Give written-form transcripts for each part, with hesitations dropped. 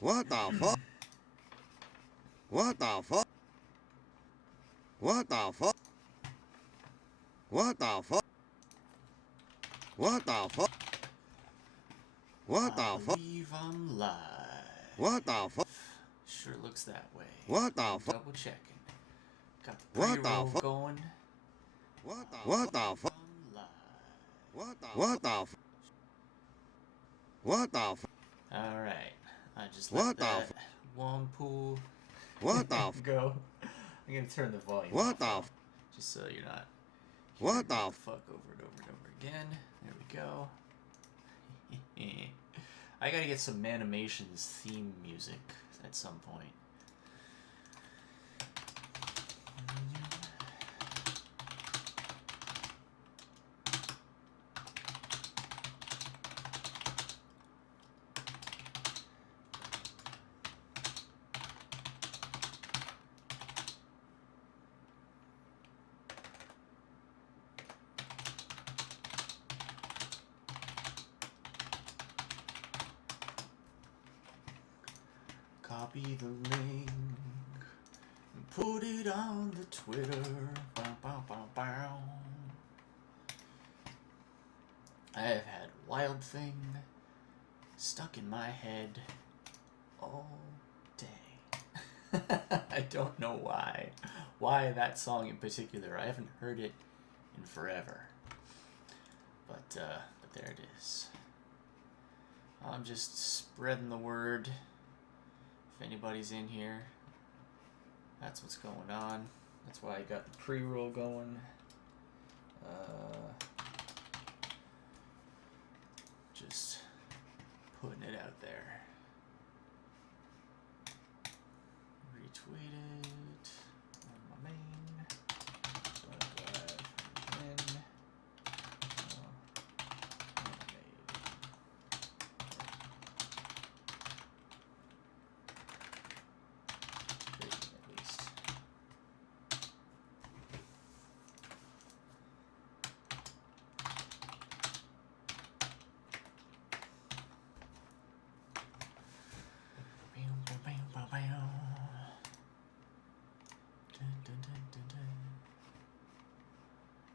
What the fuck? What the fuck? What the fuck? What the fuck? What the fuck? What the I fuck? believe I'm live. What the fuck? Sure looks that way. What the fuck? Double checking. Got the What the pre-roll fuck? going. What the fuck? I'm live. What the fuck? What the fuck? Alright. I just What let the that f- Juanpool What the fuck? go. I'm gonna turn the volume What off the now, f- just so you're not What the hearing f- fuck over and over and over again. There we go. I gotta get some MANimations theme music at some point. Copy the link and put it on the Twitter. Bow, bow, bow, bow. I have had Wild Thing stuck in my head all day. I don't know why. Why that song in particular. I haven't heard it in forever. But there it is. I'm just spreading the word. If anybody's in here, that's what's going on. That's why I got the pre-roll going. Just putting it out there. Retweet it on my main. Again. At least.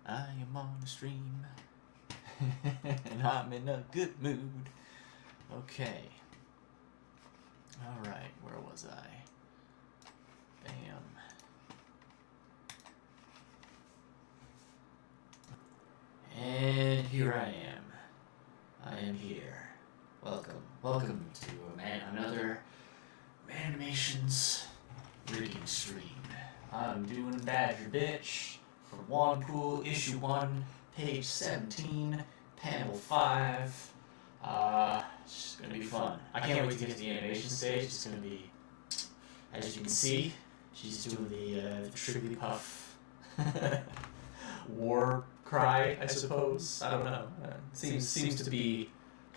I am on the stream and I'm in a good mood. Okay. Alright, where was I? Bam. And here I am. I am here. Welcome. Welcome to another MANimations rigging stream. I'm doing Badger Bitch for Juanpool, issue 1, page 17, panel 5. It's gonna be fun. I can't wait to get to the animation stage. It's gonna be, as you can see, she's doing the Trigglypuff war cry, I suppose. I don't know. Seems to be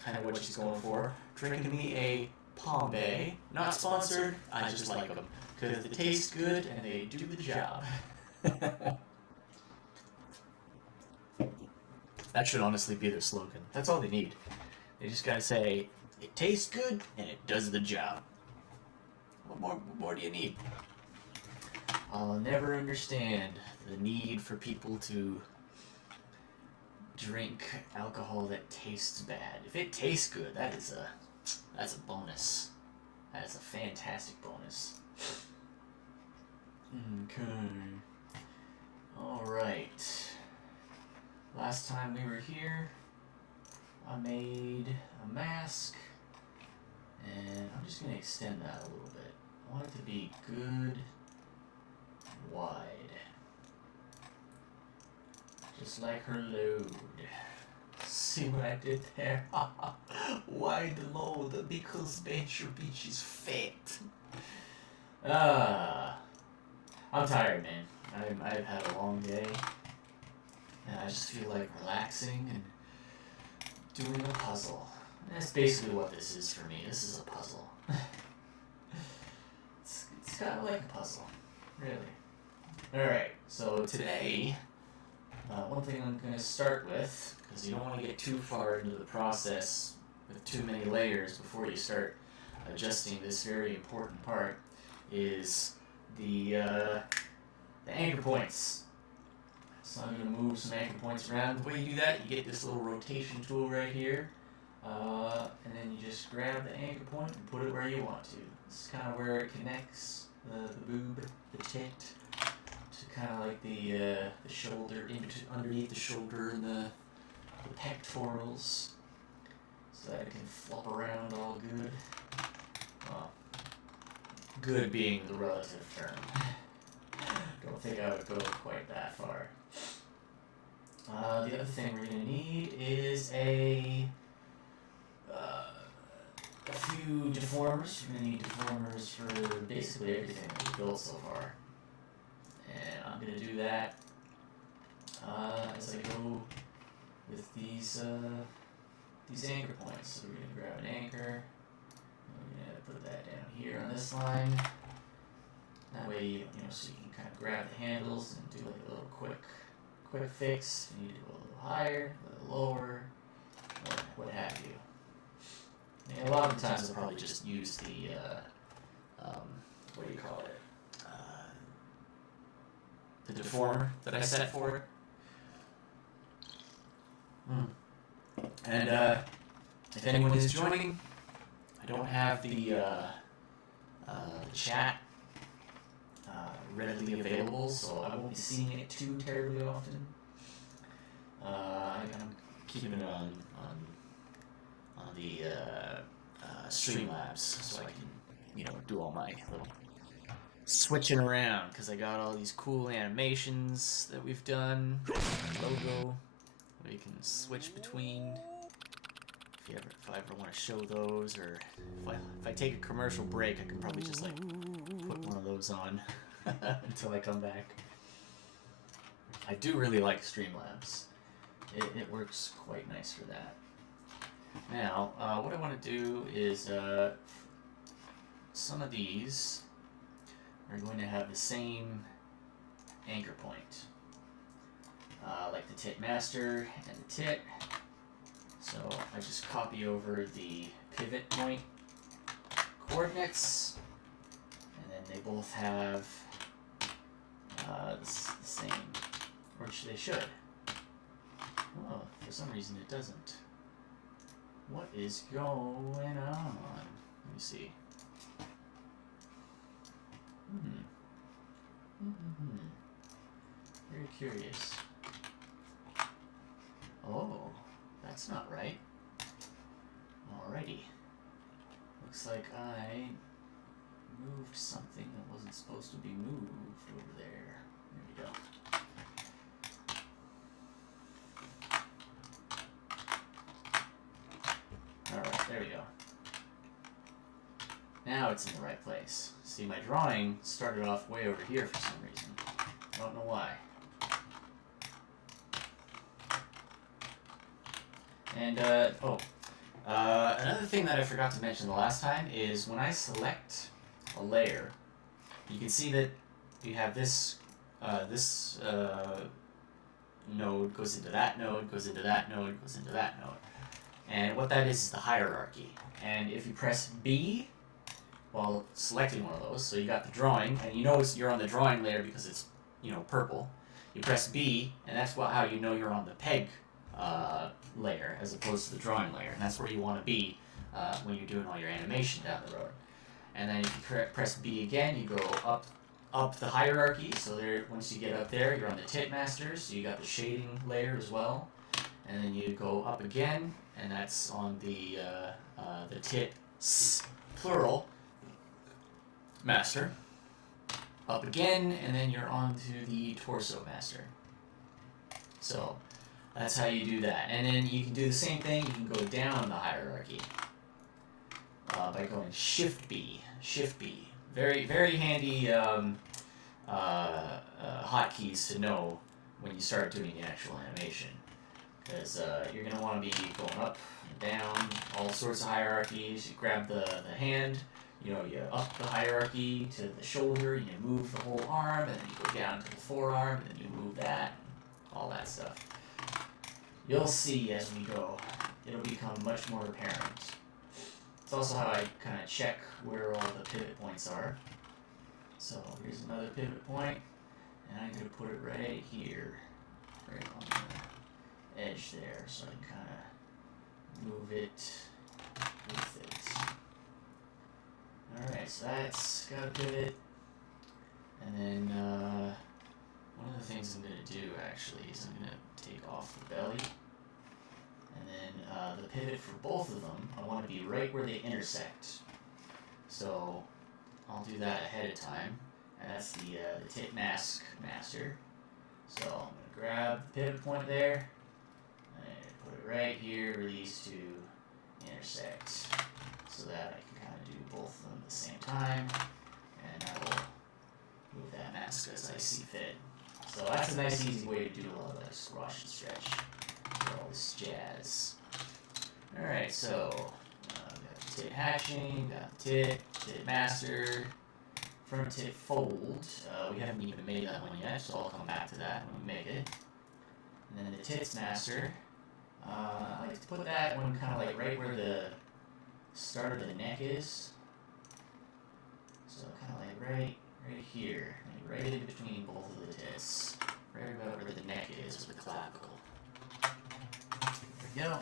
kind of what she's going for. Drinking me a Pombe. Not sponsored. I just like them because they taste good and they do the job. That should honestly be their slogan. That's all they need. They just gotta say, it tastes good and it does the job. What more do you need? I'll never understand the need for people to drink alcohol that tastes bad. If it tastes good, that's a bonus. That is a fantastic bonus. Okay. Alright. Last time we were here, I made a mask, and I'm just going to extend that a little bit. I want it to be good and wide. Just like her load. See what I did there? Wide load because Venture Beach is fat. I'm tired, man. I've had a long day, and I just feel like relaxing and doing a puzzle. And that's basically what this is for me. This is a puzzle. It's kind of like a puzzle, really. Alright, so today, one thing I'm going to start with, because you don't want to get too far into the process with too many layers before you start adjusting this very important part is the anchor points. So I'm going to move some anchor points around. The way you do that, you get this little rotation tool right here. And then you just grab the anchor point and put it where you want to. This is kind of where it connects the boob, the tit, to kind of like the shoulder, underneath the shoulder and the pectorals, so that it can flop around all good. Well, good being the relative term. Don't think I would go quite that far. The other thing we're going to need is a few deformers. We're going to need deformers for basically everything that we've built so far. And I'm going to do that as I go with these anchor points. So we're going to grab an anchor. We're going to put that down here on this line. That way, you know, so you can kind of grab the handles and do like a little quick fix. You need to go a little higher, a little lower, or what have you. And a lot of the times I'll probably just use the, what do you call it? The deformer that I set for it. And if anyone is joining, I don't have the chat readily available, so I won't be seeing it too terribly often. I'm keeping it on the Streamlabs, so I can, you know, do all my little switching around, because I got all these cool animations that we've done, logo, where you can switch between. If I ever want to show those, or if I take a commercial break, I can probably just like put one of those on until I come back. I do really like Streamlabs. It works quite nice for that. Now, what I want to do is some of these are going to have the same anchor point, like the tit master and the tit. So I just copy over the pivot point coordinates, and then they both have the same, which they should. Oh, for some reason it doesn't. What is going on? Let me see. Very curious. Oh, that's not right. Alrighty. Looks like I moved something that wasn't supposed to be moved over there. There we go. Alright, there we go. Now it's in the right place. See, my drawing started off way over here for some reason. I don't know why. And, another thing that I forgot to mention the last time is when I select a layer, you can see that you have this, node goes into that node, goes into that node, goes into that node. And what that is the hierarchy. And if you press B while selecting one of those, so you got the drawing, and you know you're on the drawing layer because it's, you know, purple. You press B, and that's how you know you're on the peg layer as opposed to the drawing layer, and that's where you want to be when you're doing all your animation down the road. And then if you press B again, you go up the hierarchy. So there, once you get up there, you're on the tit master, so you got the shading layer as well. And then you go up again, and that's on the tit plural master. Up again, and then you're on to the torso master. So that's how you do that. And then you can do the same thing. You can go down the hierarchy by going Shift B. Shift B. Very, very handy hotkeys to know when you start doing the actual animation. Because you're going to want to be going up and down, all sorts of hierarchies. You grab the hand, you know, you up the hierarchy to the shoulder, you move the whole arm, and then you go down to the forearm, and then you move that, all that stuff. You'll see as we go. It'll become much more apparent. It's also how I kind of check where all the pivot points are. So here's another pivot point, and I'm going to put it right here, right on the edge there, so I can kind of move it with it. Alright, so that's got a pivot. And then one of the things I'm going to do actually is I'm going to take off the belly. And then the pivot for both of them, I want to be right where they intersect. So I'll do that ahead of time. And that's the tit mask master. So I'm going to grab the pivot point there. And put it right here where these two intersect. So that I can kind of do both of them at the same time. And I will move that mask as I see fit. So that's a nice easy way to do a lot of like squash and stretch. All this jazz. Alright, so we got the tit hatching, got the tit master, front tit fold. We haven't even made that one yet, so I'll come back to that when we make it. And then the tits master. I like to put that one kind of like right where the start of the neck is. So kind of like right here, like right in between both of the tits, right about where the neck is with the clavicle. There we go.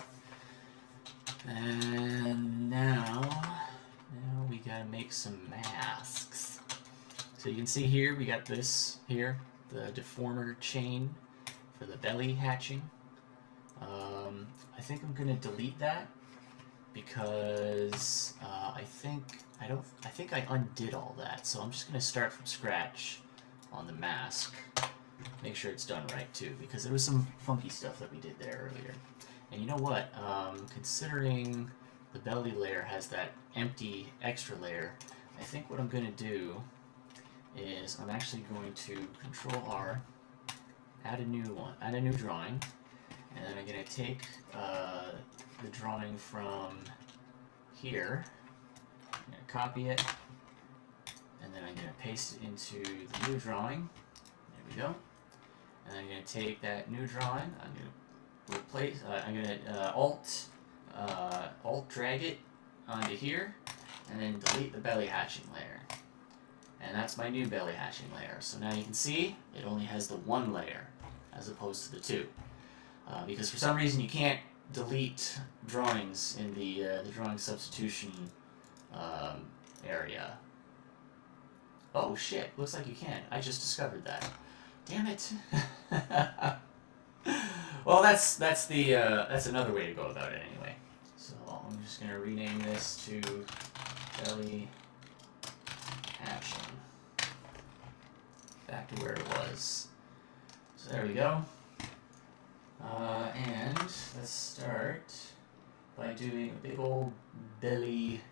And now we gotta make some masks. So you can see here we got this here, the deformer chain for the belly hatching. I think I'm gonna delete that because I think I undid all that. So I'm just gonna start from scratch on the mask. Make sure it's done right too, because there was some funky stuff that we did there earlier. And you know what? Considering the belly layer has that empty extra layer, I think what I'm going to do is I'm actually going to Control R, add a new one, add a new drawing, and then I'm going to take the drawing from here, I'm going to copy it, and then I'm going to paste it into the new drawing. There we go. And I'm going to take that new drawing, I'm going to replace, I'm going to alt drag it onto here, and then delete the belly hatching layer. And that's my new belly hatching layer. So now you can see it only has the one layer as opposed to the two. Because for some reason you can't delete drawings in the drawing substitution area. Oh shit, looks like you can. I just discovered that. Damn it. Well, that's another way to go about it anyway. So I'm just gonna rename this to belly hatching. Back to where it was. So there we go. And let's start by doing a big old belly,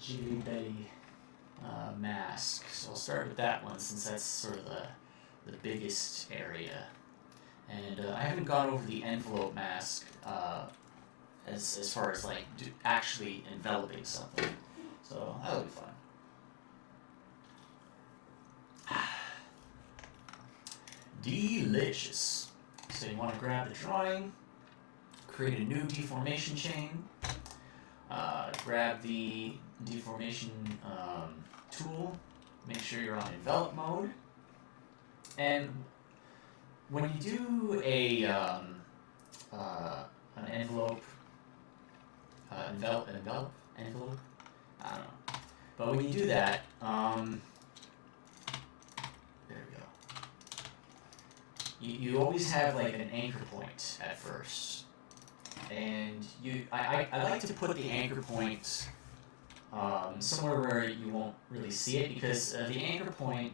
jiggly belly mask. So I'll start with that one since that's sort of the biggest area. And I haven't gone over the envelope mask as far as like actually enveloping something. So that'll be fun. Delicious. So you want to grab the drawing, create a new deformation chain, grab the deformation tool, make sure you're on envelop mode, and when you do an envelope, envelope, I don't know, but when you do that, there we go. You always have like an anchor point at first, and I like to put the anchor point somewhere where you won't really see it, because the anchor point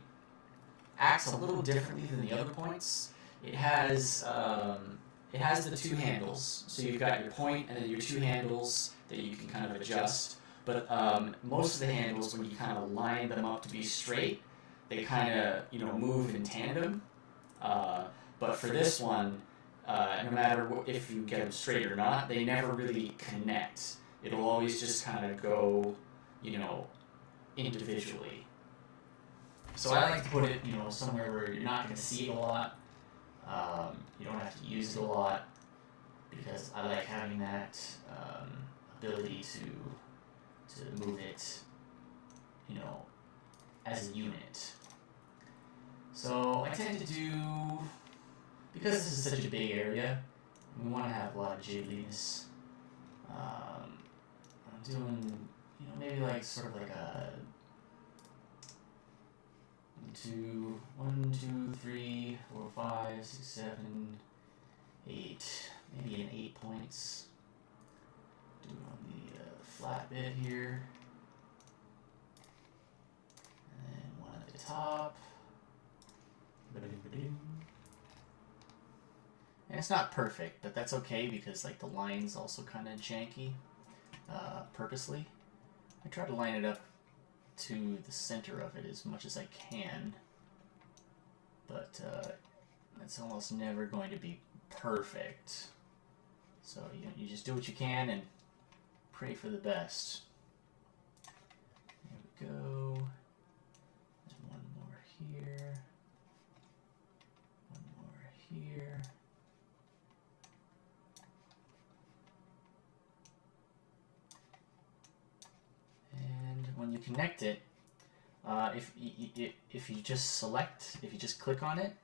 acts a little differently than the other points. It has the two handles, so you've got your point and then your two handles that you can kind of adjust. But most of the handles, when you kind of line them up to be straight, they kind of move in tandem. But for this one, no matter if you get them straight or not, they never really connect. It'll always just kind of go, individually. So I like to put it, somewhere where you're not going to see it a lot. You don't have to use it a lot, because I like having that ability to to move it, you know, as a unit. So I tend to do, because this is such a big area, we want to have a lot of jiggliness. I'm doing, you know, maybe like sort of like a 1, 2, 3, 4, 5, 6, 7, 8, maybe an 8 points. Do it on the flat bit here, and then one at the top. And it's not perfect, but that's okay because like the line's also kind of janky, purposely. I try to line it up to the center of it as much as I can, but it's almost never going to be perfect. So you just do what you can and pray for the best. There we go. And one more here. One more here. And when you connect it, if you just click on it,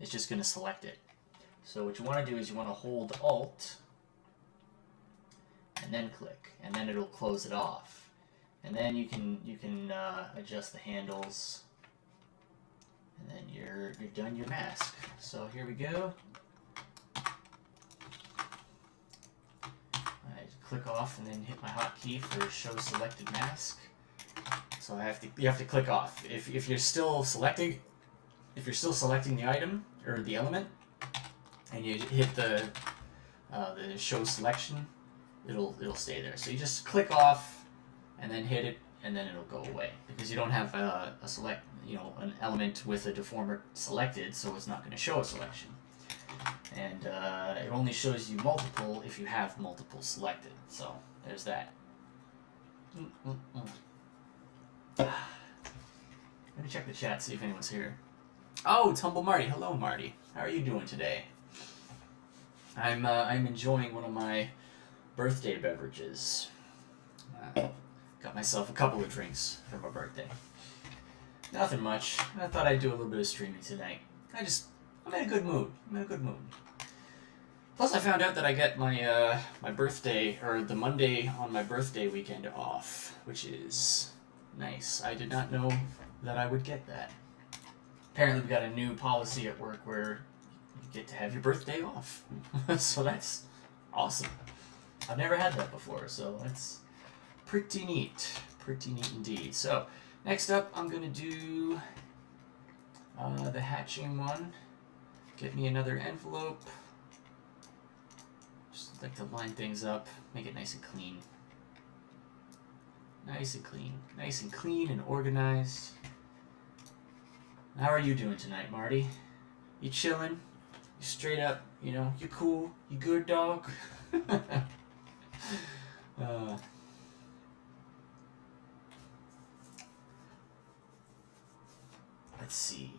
it's just going to select it. So what you want to do is you want to hold Alt and then click, and then it'll close it off. And then you can adjust the handles, and then you're done your mask. So here we go. I click off and then hit my hotkey for show selected mask. So you have to click off. If you're still selecting the item or the element, and you hit the show selection, it'll stay there. So you just click off and then hit it, and then it'll go away because you don't have an element with a deformer selected, so it's not going to show a selection. And it only shows you multiple if you have multiple selected. So there's that. Let me check the chat, see if anyone's here. Oh, Tumble Marty. Hello, Marty. How are you doing today? I'm enjoying one of my birthday beverages. Got myself a couple of drinks for my birthday. Nothing much. I thought I'd do a little bit of streaming tonight. I'm in a good mood. Plus, I found out that I get my my birthday, or the Monday on my birthday weekend off, which is nice. I did not know that I would get that. Apparently, we got a new policy at work where you get to have your birthday off. So that's awesome. I've never had that before, so that's pretty neat. Pretty neat indeed. So, next up, I'm going to do the hatching one. Get me another envelope. Just like to line things up, make it nice and clean. Nice and clean. Nice and clean and organized. How are you doing tonight, Marty? You chilling? You straight up, you cool? You good, dog? Let's see.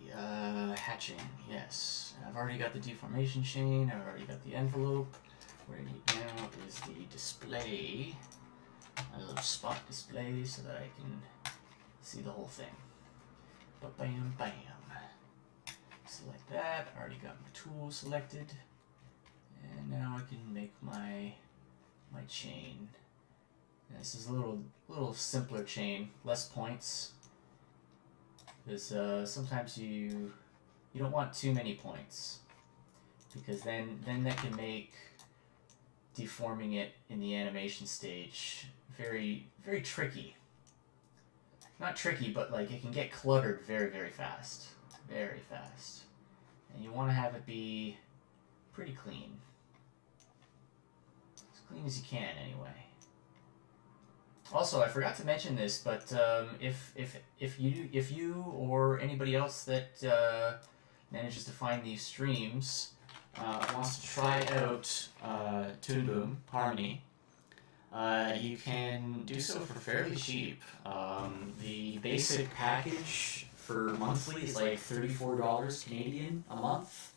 Hatching, yes. I've already got the deformation chain. I've already got the envelope. What I need now is the display. A little spot display so that I can see the whole thing. Bam, bam. Select that. Already got my tool selected. And now I can make my chain. And this is a little simpler chain, less points. Because sometimes you don't want too many points, because then that can make deforming it in the animation stage very, very tricky. Not tricky, but like it can get cluttered very, very fast. Very fast. And you want to have it be pretty clean. As clean as you can, anyway. Also, I forgot to mention this, but if you or anybody else that manages to find these streams wants to try out Toon Boom Harmony, you can do so for fairly cheap. The basic package for monthly is like $34 Canadian a month.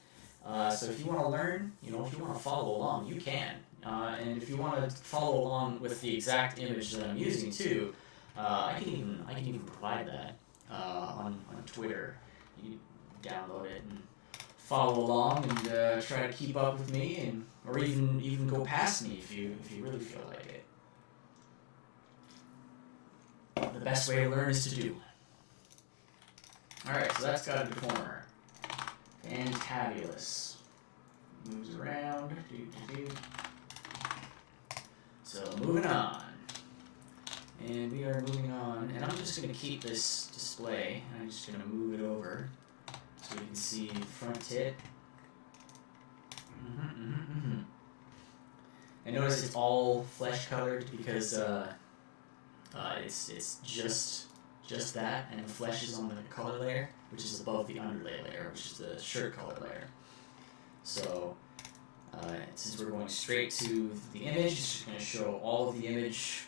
So if you want to learn, if you want to follow along, you can. And if you want to follow along with the exact image that I'm using too, I can even provide that on Twitter. You download it and follow along and try to keep up with me, and or even go past me if you really feel like it. The best way to learn is to do. All right, so that's got a deformer. Fantabulous. Moves around. So moving on. And we are moving on. And I'm just going to keep this display. I'm just going to move it over so we can see front tit. And notice it's all flesh colored because it's just that, and the flesh is on the color layer, which is above the underlay layer, which is the shirt color layer. So since we're going straight to the image, it's just going to show all of the image,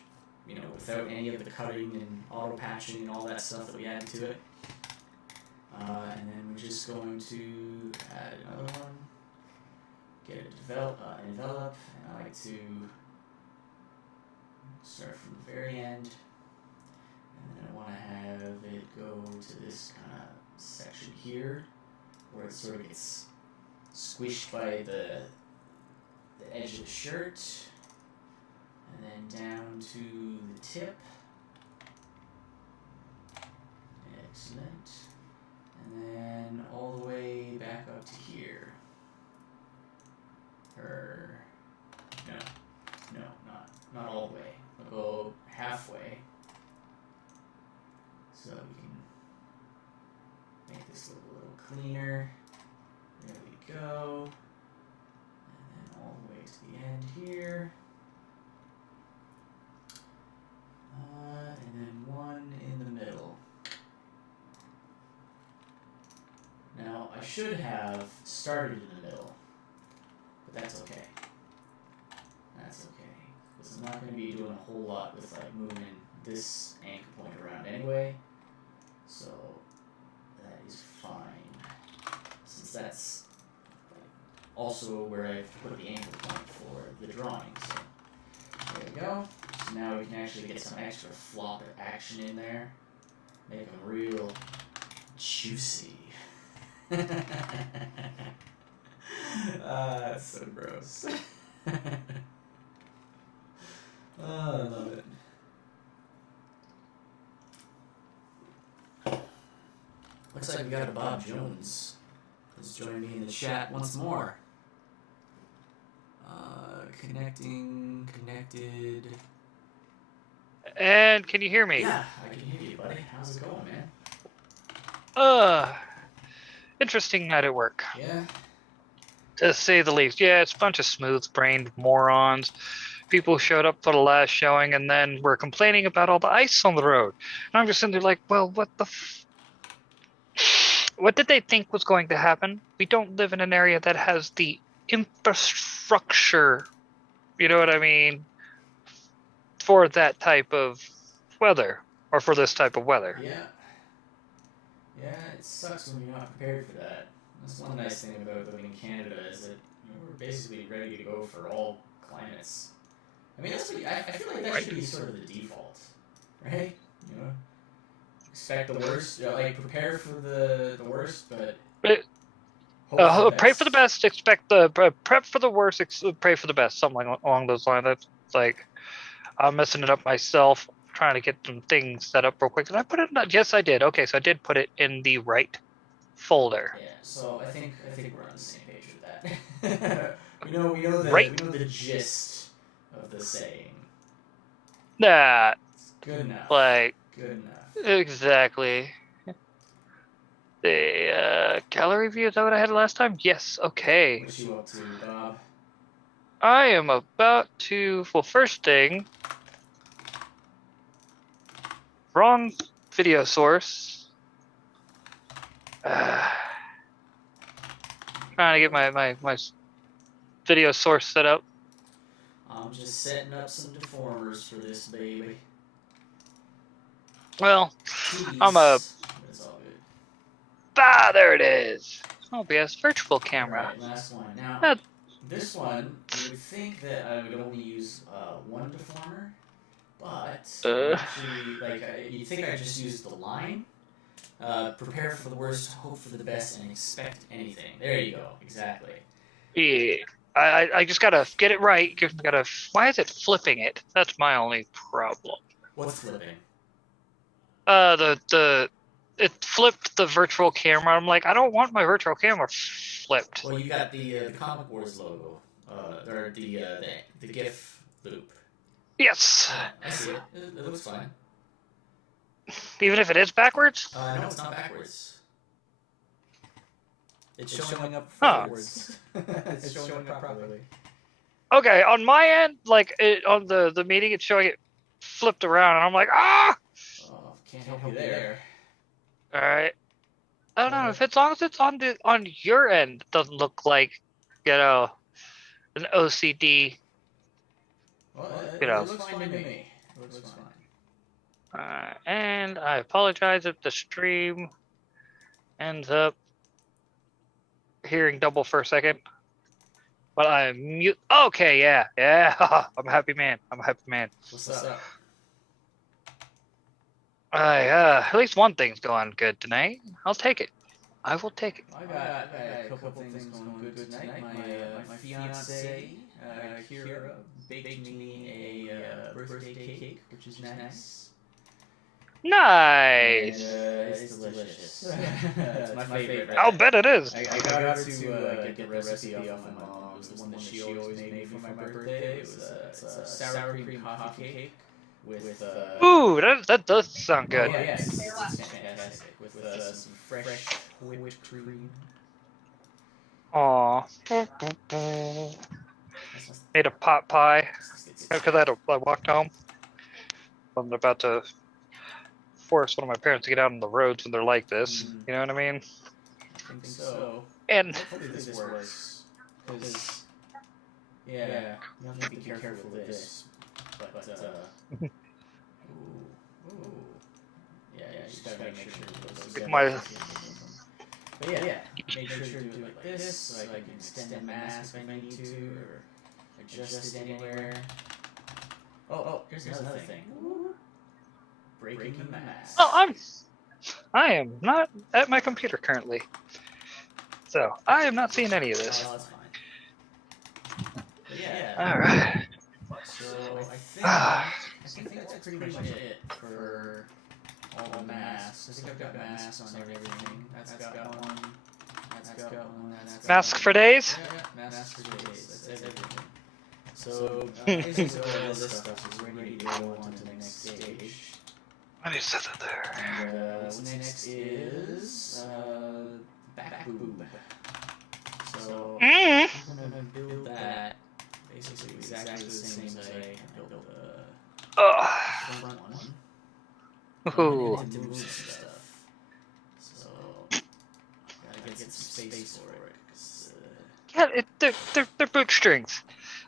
you know, without any of the cutting and auto patching and all that stuff that we added to it. And then we're just going to add another one, get a envelope, and I like to start from the very end. And then I want to have it go to this kind of section here, where it sort of gets squished by the edge of the shirt, and then down to the tip. Excellent. And then all the way back up to here. No, not all the way. I'll go halfway, so we can make this look a little cleaner. There we go. And then all the way to the end here. And then one in the middle. Now, I should have started in the middle, but that's okay. That's okay, because I'm not going to be doing a whole lot with like moving this anchor point around anyway, so that is fine, since that's also where I've put the anchor point for the drawing. So there we go. So now we can actually get some extra flop action in there, make them real juicy. That's so gross. Oh, I love it. Looks like we got a Bob Jones. Let's join me in the chat once more. Connected. And can you hear me? Yeah, I can hear you, buddy. How's it going, man? Interesting night at work. Yeah. To say the least. Yeah, it's a bunch of smooth-brained morons. People showed up for the last showing and then were complaining about all the ice on the road. And I'm just sitting there like, well, what the what did they think was going to happen? We don't live in an area that has the infrastructure, you know what I mean, for that type of weather, or for this type of weather. Yeah. Yeah, it sucks when you're not prepared for that. That's one nice thing about living in Canada is that we're basically ready to go for all climates. I mean, that's what I feel like that should be sort of the default, right? You know, expect the worst, like prepare for the worst, but pray for the best, expect the prep for the worst, pray for the best, something along those lines. That's like I'm messing it up myself, trying to get some things set up real quick. Did I put it in? Yes, I did. Okay, so I did put it in the right folder. Yeah, so I think we're on the same page with that. we know the gist of the saying. Nah. Good enough. Like, good enough. Exactly. The gallery view, is that what I had last time? Yes, okay. What you up to, Bob? I am about to, well, first thing, wrong video source. Trying to get my video source set up. I'm just setting up some deformers for this baby. Well, Jeez. It's all good. There it is. OBS virtual camera. Right, last one. Now, this one, you would think that I would only use one deformer, But actually, like, you'd think I just used the line. Prepare for the worst, hope for the best, and expect anything. There you go. Exactly. Yeah. I just gotta get it right. Why is it flipping it? That's my only problem. What's flipping? It flipped the virtual camera. I'm like, I don't want my virtual camera flipped. Well, you got the Comic Wars logo, or the GIF loop. Yes. Yeah, I see it. It looks fine. Even if it is backwards? No, it's not backwards. It's showing up Huh. forwards. It's showing up properly. Okay, on my end, like on the meeting, it's showing it flipped around, and I'm like, ah! Oh, can't help you there. All right. I don't know if as long as it's on your end, it doesn't look like, an OCD. Well, You know. it looks fine to me. It looks fine. And I apologize if the stream ends up hearing double for a second. But I'm mute. Okay, yeah. I'm a happy man. What's up? At least one thing's going good tonight. I'll take it. I will take it. I got a couple things going good tonight. My fiance, Kira, baked me a birthday cake, which is nice. Nice. It's delicious. It's my favorite. I'll bet it is. I got her to get the recipe off my mom. It was the one that she always made me for my birthday. It's a sour cream coffee cake with Ooh, that does sound good. Oh, yes, it's fantastic. With some fresh whipped cream. Aw. Made a pot pie because I walked home. I'm about to force one of my parents to get out on the roads when they're like this. You know what I mean? I think so. And hopefully this works. Because, yeah, you have to be careful with this. But, ooh. Yeah, you just gotta make sure But yeah, make sure to do it like this, so I can extend the mask if I need to, or adjust it anywhere. Oh, here's another thing. Breaking the mask. oh, I am not at my computer currently, so I am not seeing any of this. Oh, that's fine. But yeah. All right. So I think that's pretty much it for all the masks. I think I've got masks on everything. That's got one. That's got one. Mask for days? Yeah, masks for days. That's everything. So basically all this stuff is ready to go on to the next stage. Let me set that there. And what's next is back boob. So I'm gonna build that basically exactly the same as I built the front one. Ooh. To move stuff. So gotta get some space for it. Yeah, they're bootstrings,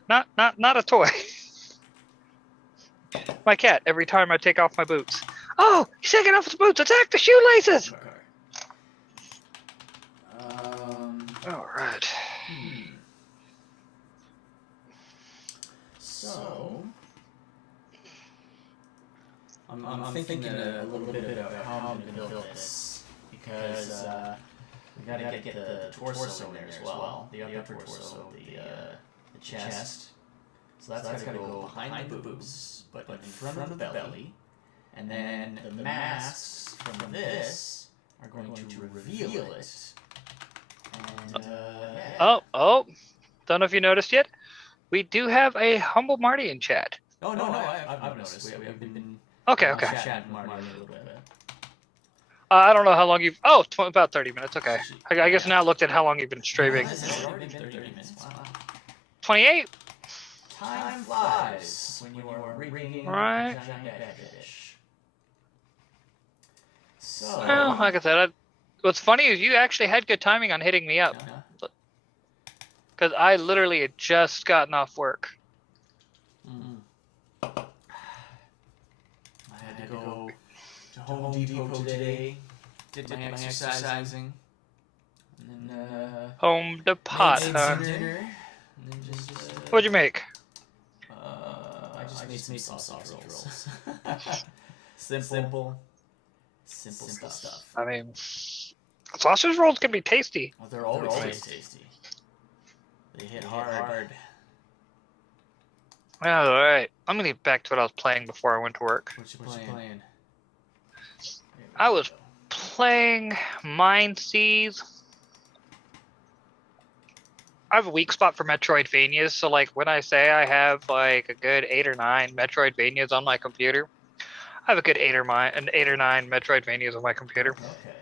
not a toy. My cat. Every time I take off my boots. Oh, he's taking off his boots. Attack the shoelaces. All right. So I'm thinking a little bit about how I'm gonna build this because we gotta get the torso in there as well, the upper torso, the chest. So that's gotta go behind the boobs, but in front of the belly, and then the masks from this are going to reveal it. And yeah. Oh, don't know if you noticed yet. We do have a Humble Marty in chat. Oh no, I've noticed. We've been Okay. chatting Marty a little bit. I don't know how long you've. Oh, about 30 minutes. Okay. I guess now I looked at how long you've been streaming. It's already been 30 minutes. Wow. 28. Time flies when you are rigging Right. a giant dish. So. Well, like I said, what's funny is you actually had good timing on hitting me up. Because I literally had just gotten off work. I had to go to Home Depot today, did my exercising, and then Home to pot, made huh? some dinner, and then just What'd you make? I just just made some sausage rolls. Simple stuff. I mean, sausage rolls can be tasty. Well, they're always tasty. They hit hard. All right, I'm gonna get back to what I was playing before I went to work. What you playing? I was playing Mind Seas. I have a weak spot for Metroidvanias, so like when I say I have like a good 8 or 9 Metroidvanias on my computer, I have a good 8 or 9 Metroidvanias on my computer. Okay.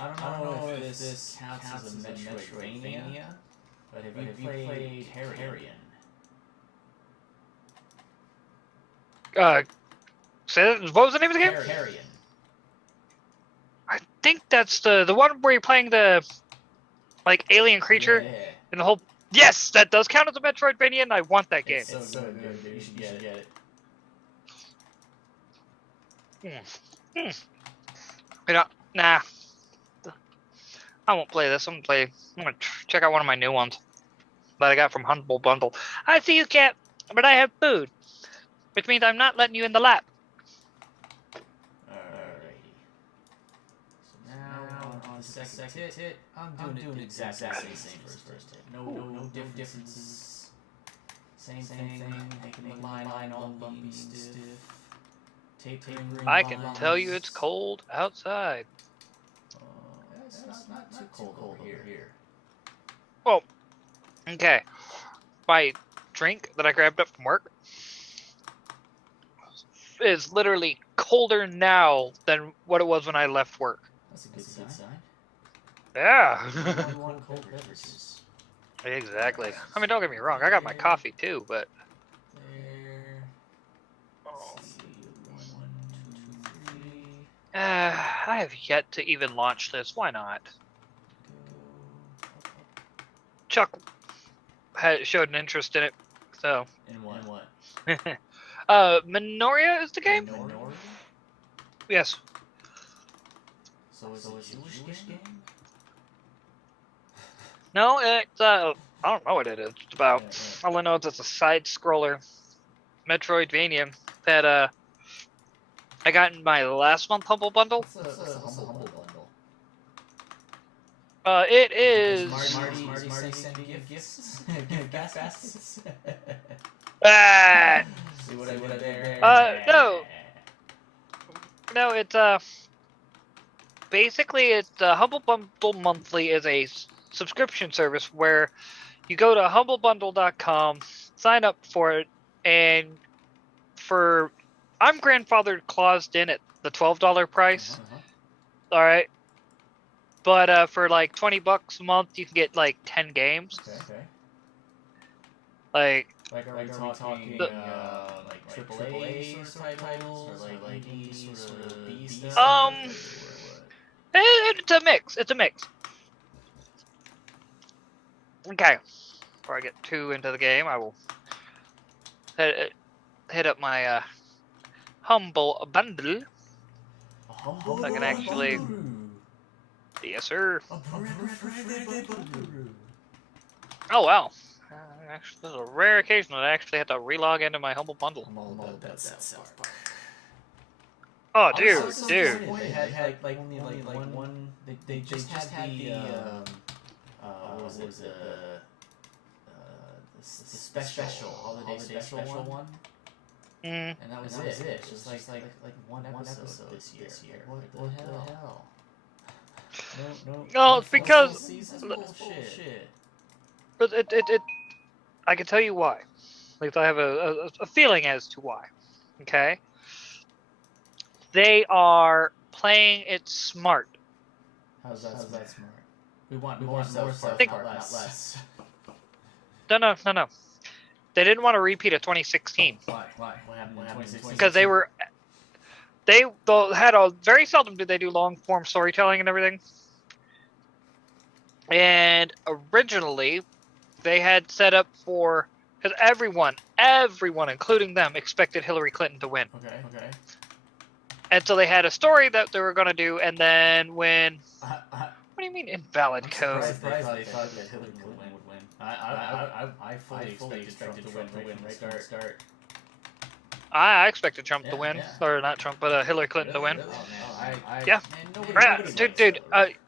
I don't know if this counts as a Metroidvania, but have you played Carrion? What was the name of the game? Carrion. I think that's the one where you're playing the like alien creature and the whole. Yes, that does count as a Metroidvania, and I want that game. It's so good, dude. You should get it. You know, nah. I won't play this. I'm gonna check out one of my new ones that I got from Humble Bundle. I see you, cat, but I have food, which means I'm not letting you in the lap. Alrighty. So now on the second hit, I'm doing exactly the same first hit. No differences. Same thing. Making the line all lumpy, stiff. I can tell you it's cold outside. It's not too cold over here. Well, okay. My drink that I grabbed up from work is literally colder now than what it was when I left work. That's a good sign. Yeah. You want cold beverages. Exactly. I mean, don't get me wrong. I got my coffee too, but. There. Let's see. 1, 2, 3. I have yet to even launch this. Why not? Chuck showed an interest in it, so. In what? Minoria is the game? Minoria? Yes. So is it a Jewish game? No, it's I don't know what it is. It's about. Yeah. All I know is it's a side-scroller Metroidvania that I got in my last month Humble Bundle. What's a Humble Bundle? It is. Marty sending gifts? Gift baskets? Ah! See what I did there? No, it's basically it's Humble Bundle Monthly is a subscription service where you go to humblebundle.com, sign up for it, and I'm grandfathered claused in at the $12 price. All right. But for like $20 a month, you can get like 10 games. Okay. Like are we talking like AAA sort of titles or like indie sort of B stuff? It's a mix. It's a mix. Okay. Before I get too into the game, I will hit up my Humble Bundle. I can actually. Yes, sir. Oh, wow. Actually, this is a rare occasion that I actually had to relog into my Humble Bundle. I'm all about that South Park. Oh, dude. They had like only one. They just had the what was it? The special holiday special one. And that was it. It was just like one episode this year. What the hell? No, it's because bullshit. But it I can tell you why. Like I have a feeling as to why. Okay. They are playing it smart. How's that smart? We want more South Park, not less. No. They didn't want to repeat of 2016. Why? What happened in 2016? Because they had very seldom did they do long form storytelling and everything. And originally, they had set up for because everyone, including them, expected Hillary Clinton to win. Okay. And so they had a story that they were going to do, and then when what do you mean invalid code? I'm surprised they thought that Hillary Clinton would win. I fully expected Trump to win right from the start. I expected Trump to win, yeah. or not Trump, but Hillary Clinton to win. Really? Oh, man, Yeah. Man, Right, nobody dude, likes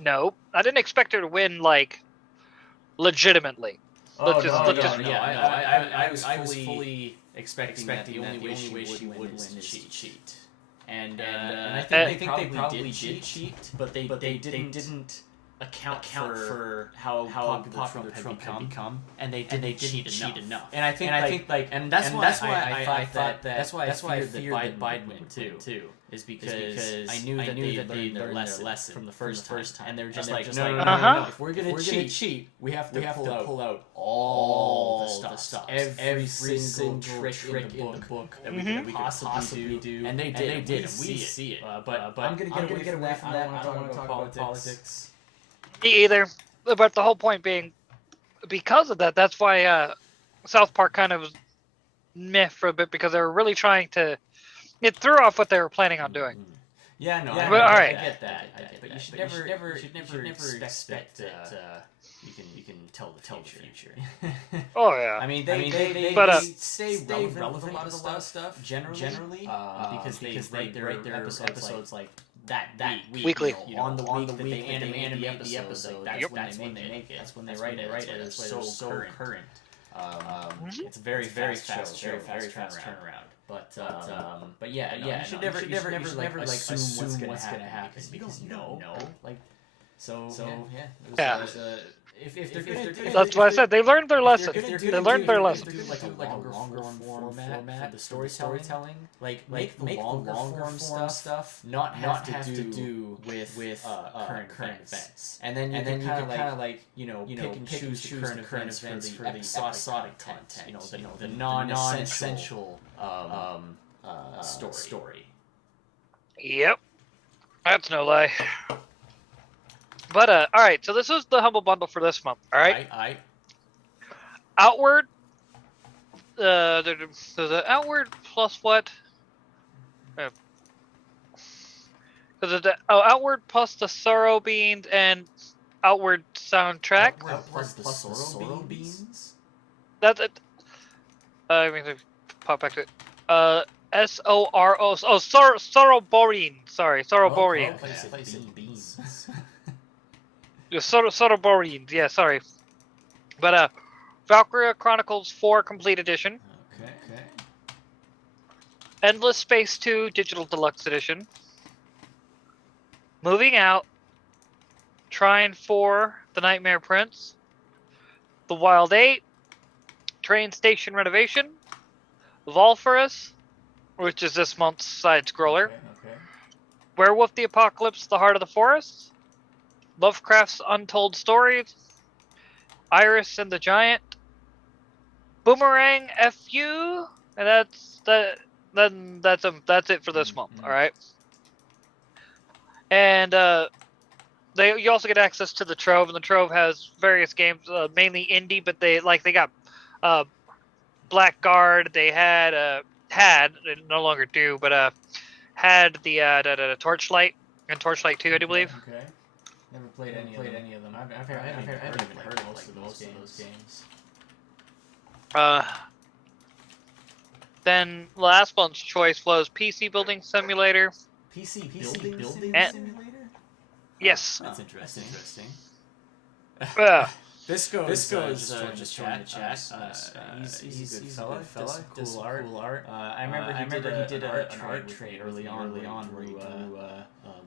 no, I didn't expect her to win like legitimately. Oh, Let's just I was fully expecting that the only way she would win is cheat. And I think they probably did cheat, but they didn't account for how popular Trump had become, and they didn't cheat enough. And I think that's why I thought that's why I feared that Biden would win too. Is because I knew that they learned their lesson from the first time, and they're just like, no. If we're gonna cheat, we have to pull out all the stuff, every single trick in the book that we could possibly do, and they did. We see it. But I'm gonna get away from that. I don't want to talk about politics. Me either. But the whole point being, because of that, that's why South Park kind of was meh for a bit, because they were really trying to. It threw off what they were planning on doing. Yeah, no, but, all right. I get that. But you should never expect that you can tell the future. Oh yeah. I mean, they stay relevant with a lot of stuff generally because they write their episodes like that weekly. On the week that they animate the episode. That's when they make it. That's when they write it. It's so current. It's a very fast turnaround. But yeah, you should never like assume what's gonna happen because you don't know. Like, so yeah. If they're good, That's why I said they learned their lesson. They learned their lesson. Do like a longer format for the storytelling. Like make the longer form stuff not have to do with current events. And then you can kind of like pick and choose the current events for the episodic content. The non-essential story. Yep. That's no lie. But all right. So this is the Humble Bundle for this month. All right. Outward. The Outward plus what? Outward plus the Sorrow Beans and Outward soundtrack. Plus the Sorrow Beans. That's it. I mean, pop back to it. SORO. Oh, Soroborine. Sorry, Soroborine. Beans. Soroborine. Yeah, sorry. But Valkyria Chronicles 4 Complete Edition. Okay. Endless Space 2 Digital Deluxe Edition. Moving Out. Trine 4 The Nightmare Prince. The Wild 8. Train Station Renovation. Volphorus, which is this month's side-scroller. Okay. Werewolf the Apocalypse, The Heart of the Forest. Lovecraft's Untold Stories. Iris and the Giant. Boomerang FU. And that's it for this month, alright? And you also get access to the Trove, and the Trove has various games, mainly indie, but they got Blackguard, they they no longer do, but had the Torchlight and Torchlight 2, I do believe. Okay. Never played any of them. I haven't even heard of most of those games. Then last month's choice was PC Building Simulator. PC building and, simulator? Yes. That's interesting. This goes just join the chat. He's a good fella. Does cool art. I remember he did an art trade early on where he drew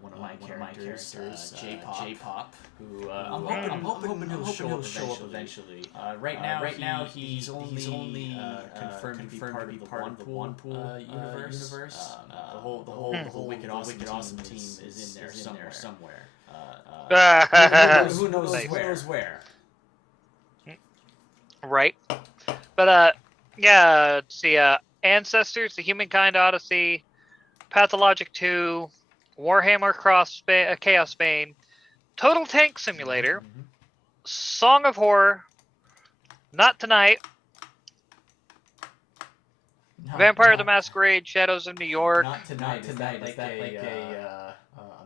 one of my characters, J-Pop, who I'm hoping he'll show up eventually. Right now he's only confirmed to be part of the Juanpool universe. The whole Wicked Awesome team is in there somewhere. Who knows where? Right. But yeah, let's see, Ancestors, The Humankind Odyssey, Pathologic 2, Warhammer Chaos Bane, Total Tank Simulator, Song of Horror, Not Tonight, Vampire the Masquerade, Shadows of New York. Not tonight. Is that like a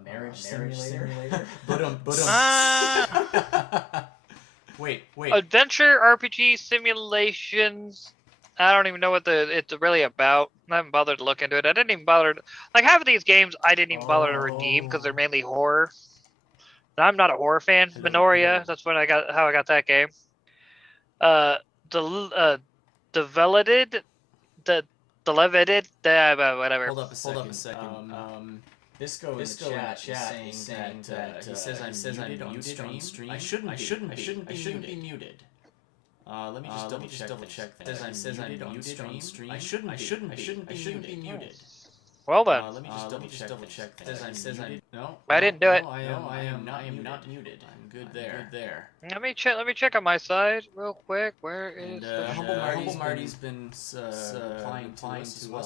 marriage simulator? Wait. Adventure RPG Simulations, I don't even know what it's really about. I haven't bothered to look into it. I didn't even bother like half of these games I didn't even bother to redeem because they're mainly horror. And I'm not a horror fan. Minoria, that's when how I got that game. Developed, whatever. Hold up a second. Bisco in the chat is saying that he says I'm muted on stream. I shouldn't be muted. Let me just double check that. He says I'm muted on stream. I shouldn't be muted. Well then. Let me just double check that. He says I'm no. I didn't do it. I am not muted. I'm good there. Let me check on my side real quick. Where is Humble Marty's been applying to us as well,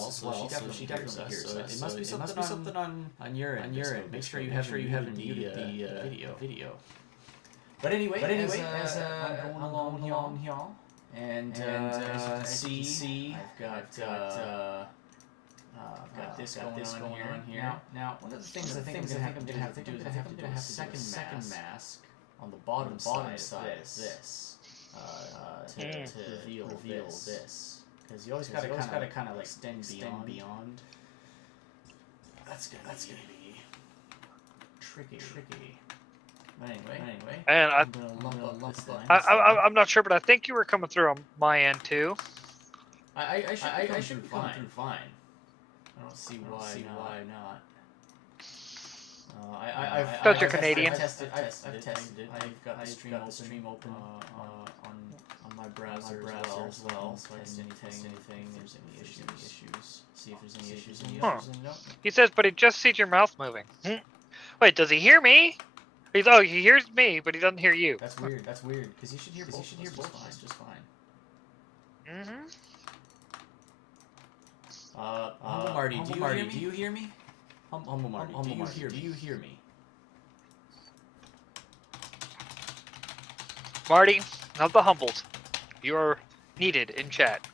so she definitely hears us. It must be something on your end. Make sure you haven't muted the video. But anyway, as I'm going along here, and as you can see, I've got this going on here. Now, one of the things I think I'm gonna have to do is I have to do a second mask on the bottom side of this to reveal this, because you always gotta kind of like extend beyond. That's gonna be tricky. But anyway, and I'm gonna lump this line. I'm not sure, but I think you were coming through on my end too. I should be fine. I don't see why not. Because you're Canadian. I've tested it. I've got the stream open on my browser as well. So I can test anything. If there's any issues. See if there's any issues. Nope. He says, but he just sees your mouth moving. Wait, does he hear me? He hears me, but he doesn't hear you. That's weird. Because you should hear both. Just fine. Humble Marty, do you hear me? Humble Marty, do you hear me? Marty, of the Humbled, you are needed in chat.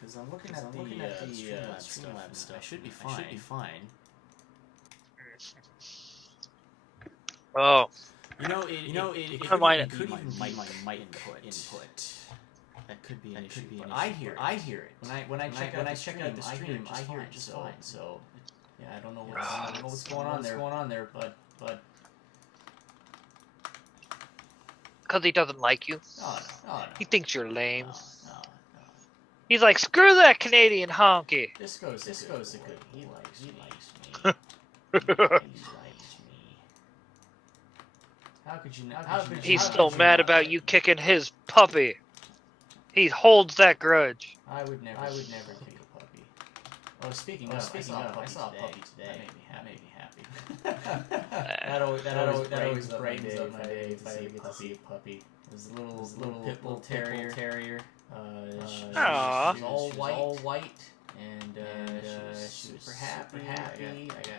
Because I'm looking at the Streamlabs stuff. I should be fine. Oh. You know, it could even be my input. That could be an issue. But I hear it. When I check out the stream, I hear it just fine. So yeah, I don't know what's going on there, but Because he doesn't like you. No. He thinks you're lame. No. He's like, screw that Canadian honky. This goes a good. He likes me. How could you? He's still mad about you kicking his puppy. He holds that grudge. I would never kick a puppy. Oh, speaking of, I saw a puppy today. That made me happy. that always brightens up my day if I get to see a puppy. It was a little pit bull terrier. She's all white, and she was super happy. I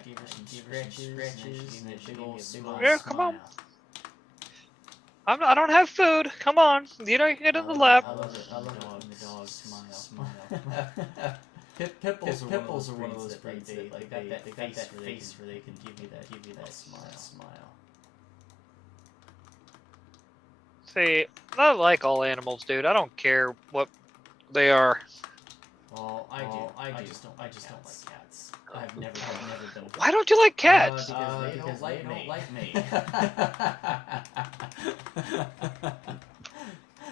gave her some scratches, and she gave me a big old smile. Yeah, come on. I don't have food. Come on. You know you can get in the lab. I love it when the dogs smile. Pit bulls are one of those breeds that like got that face where they can give you that smile. See, I like all animals, dude. I don't care what they are. Well, I do. I just don't like cats. I've never been. Why don't you like cats? Because they don't like me.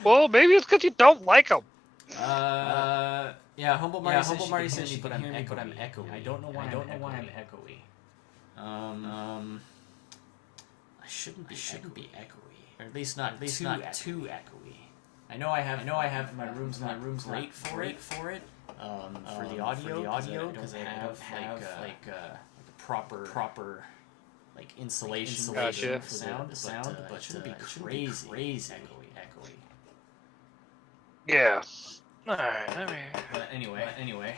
Well, maybe it's because you don't like them. Yeah, Humble Marty says she can hear me, but I'm echoey. I don't know why I'm echoey. I shouldn't be echoey, or at least not too echoey. I know I have my room's not great for it. For the audio, because I have like a proper like insulation Gotcha. for the sound, but it shouldn't be crazy echoey. Yeah. Alright, But anyway.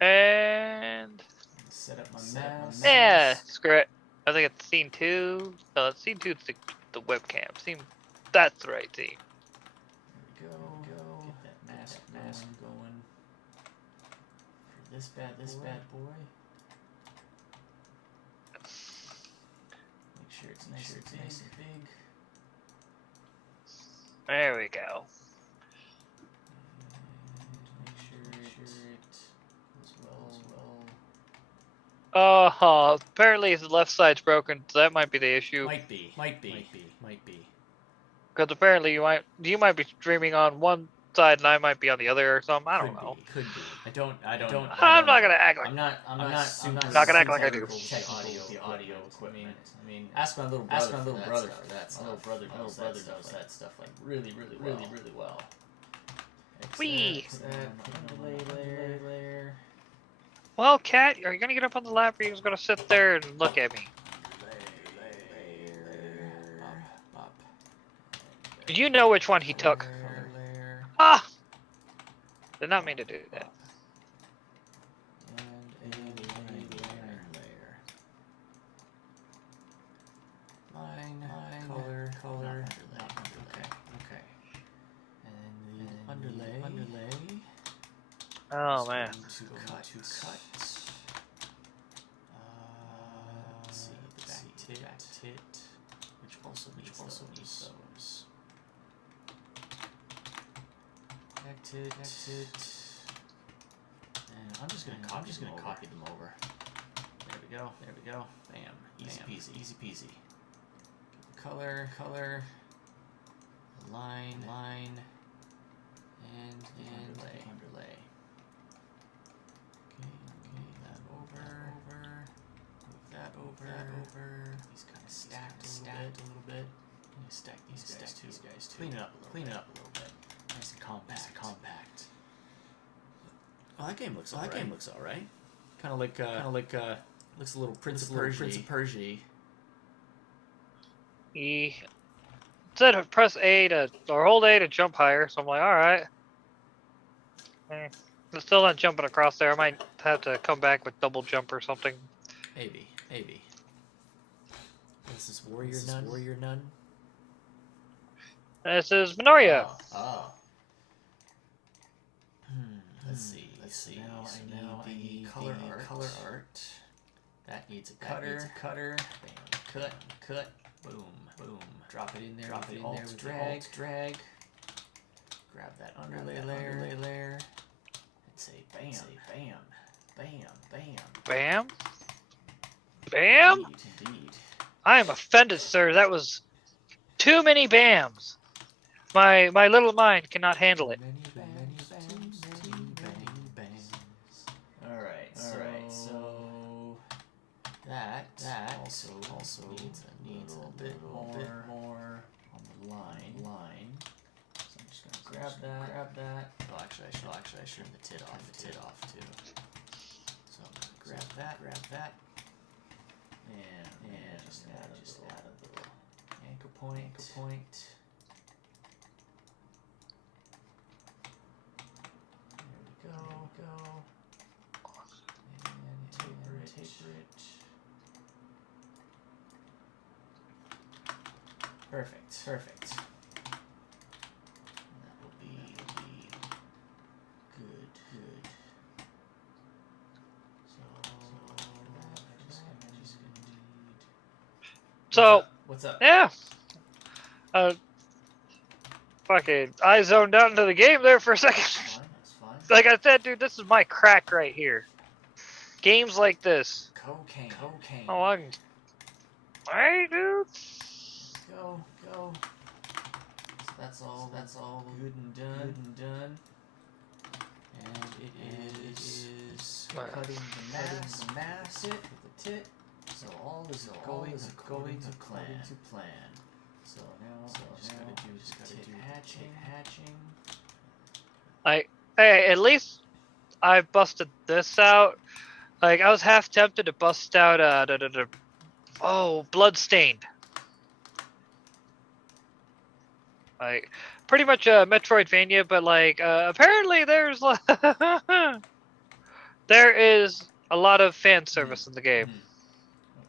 And Set up my mask. yeah, screw it. I think it's scene 2. No, it's scene 2 is the webcam. That's the right scene. There we go. Get that mask going. For this bad boy. Make sure it's nice and big. There we go. Make sure it goes well. Apparently the left side's broken, so that might be the issue. Might be. Because apparently you might be streaming on one side and I might be on the other or something. I don't know. Could be. I don't. I'm not gonna act like. I'm not super. Not gonna act like I do. Check the audio equipment. I mean, ask my little brother for that. My little brother knows that stuff like really well. Wee. Underlay layer. Well, Cat, are you gonna get up on the lap or are you just gonna sit there and look at me? Did you know which one he took? Ah! Did not mean to do that. And a layer. Line, color. Okay. And the underlay. Oh man. To cut. Let's see, the back tit, which also needs those. Back tit. And I'm just gonna copy them over. There we go. Bam. Easy peasy. Color. Line. And underlay. Okay, that over. These kind of stacked a little bit. Stack these guys too. Clean it up a little bit. Nice and compact. Oh, that game looks all right. Kind of like looks a little Prince of Persia. He said to press A or hold A to jump higher, so I'm like, alright. I'm still not jumping across there. I might have to come back with double jump or something. Maybe. This is Warrior Nun. This is Minoria. Oh. Let's see. Now I need color art. That needs a cutter. Bam. Cut. Boom. Drop it in there. With drag. Grab that underlay layer. And say bam. Bam? Indeed. I am offended, sir. That was too many bams. My little mind cannot handle it. Alright, so that also needs a little bit more on the line. So I'm just gonna grab that. Oh, actually I should turn the tit off too. So I'm gonna grab that. And just add a little anchor point. There we go. And taper it. Perfect. And that will be good. So, what's up? yeah. Fucking, I zoned out into the game there for a second. That's fine. Like I said, dude, this is my crack right here. Games like this. Cocaine. Oh, Hey, dude. Go. So that's all good and done. And it is cutting the mass with the tit. So all is going to plan. So now just gotta do hatching. Hey, at least I busted this out. Like, I was half tempted to bust out Bloodstained. Like, pretty much a Metroidvania, but like, apparently there's there is a lot of fan service in the game.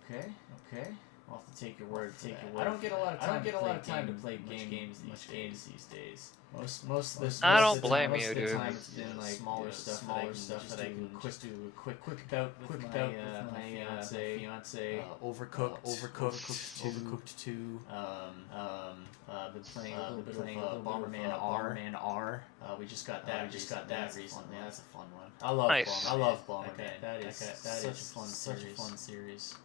Okay. I'll have take your word. I don't get a lot of time to play games these days. Most of the I don't blame most you, of the dude. time it's been like smaller stuff that I can just do a quick bout with my fiance. Overcooked 2. Been playing a little bit of Bomberman R. We just got that recently. That's a fun one. I love Bomberman. That is such a fun series.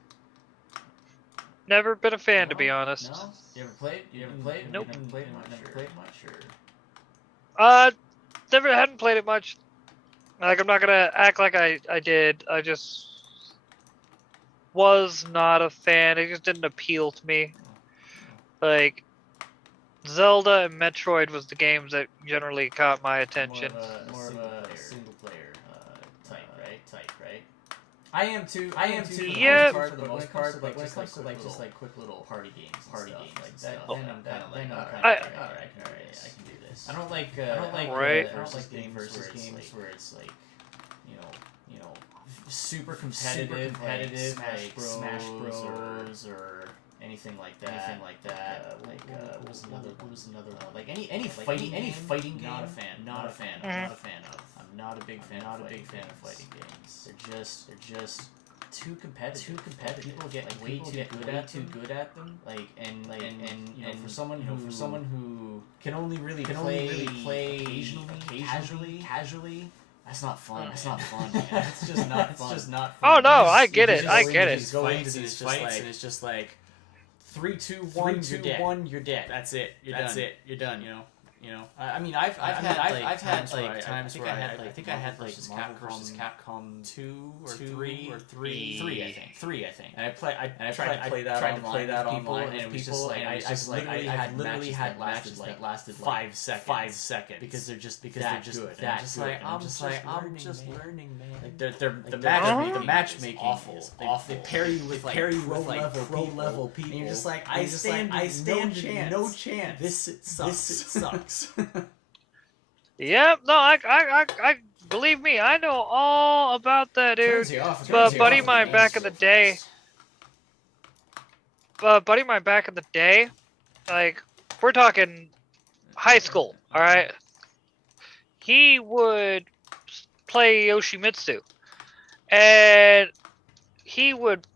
Never been a fan, to be honest. No? You ever played? Nope. You never played much? Never hadn't played it much. Like, I'm not gonna act like I did. I just was not a fan. It just didn't appeal to me. Like, Zelda and Metroid was the games that generally caught my attention. More of a single player type, right? I am too. Yeah. For the most part, like just like quick little party games like that. Then I'm kind of like, alright, I can do this. I don't like game versus games where it's like, you know, super competitive, like Smash Bros. Or anything like that. What was another one? Like any fighting game. Not a fan of. I'm not a big fan of fighting games. They're just too competitive. People get like way too good at them. Like and for someone who can only really play casually. That's not fun. Man. It's just not fun. Oh no, I get it. Just go into these fights and it's just like 3, 2, 1, you're dead. That's it. You're done. You know. I mean, I've had times where I think I had like Marvel vs. Capcom 2 or 3, I think. And I tried to play that online, and it was just like I literally had matches that lasted 5 seconds because they're just that good. I'm just learning, man. Like the matchmaking is awful. They pair you with pro level people. And you're just like, I stand no chance. This sucks. Yep, no, I believe me, I know all about that, dude. But buddy of mine back in the day, like, we're talking high school, all right? He would play Yoshimitsu, and he would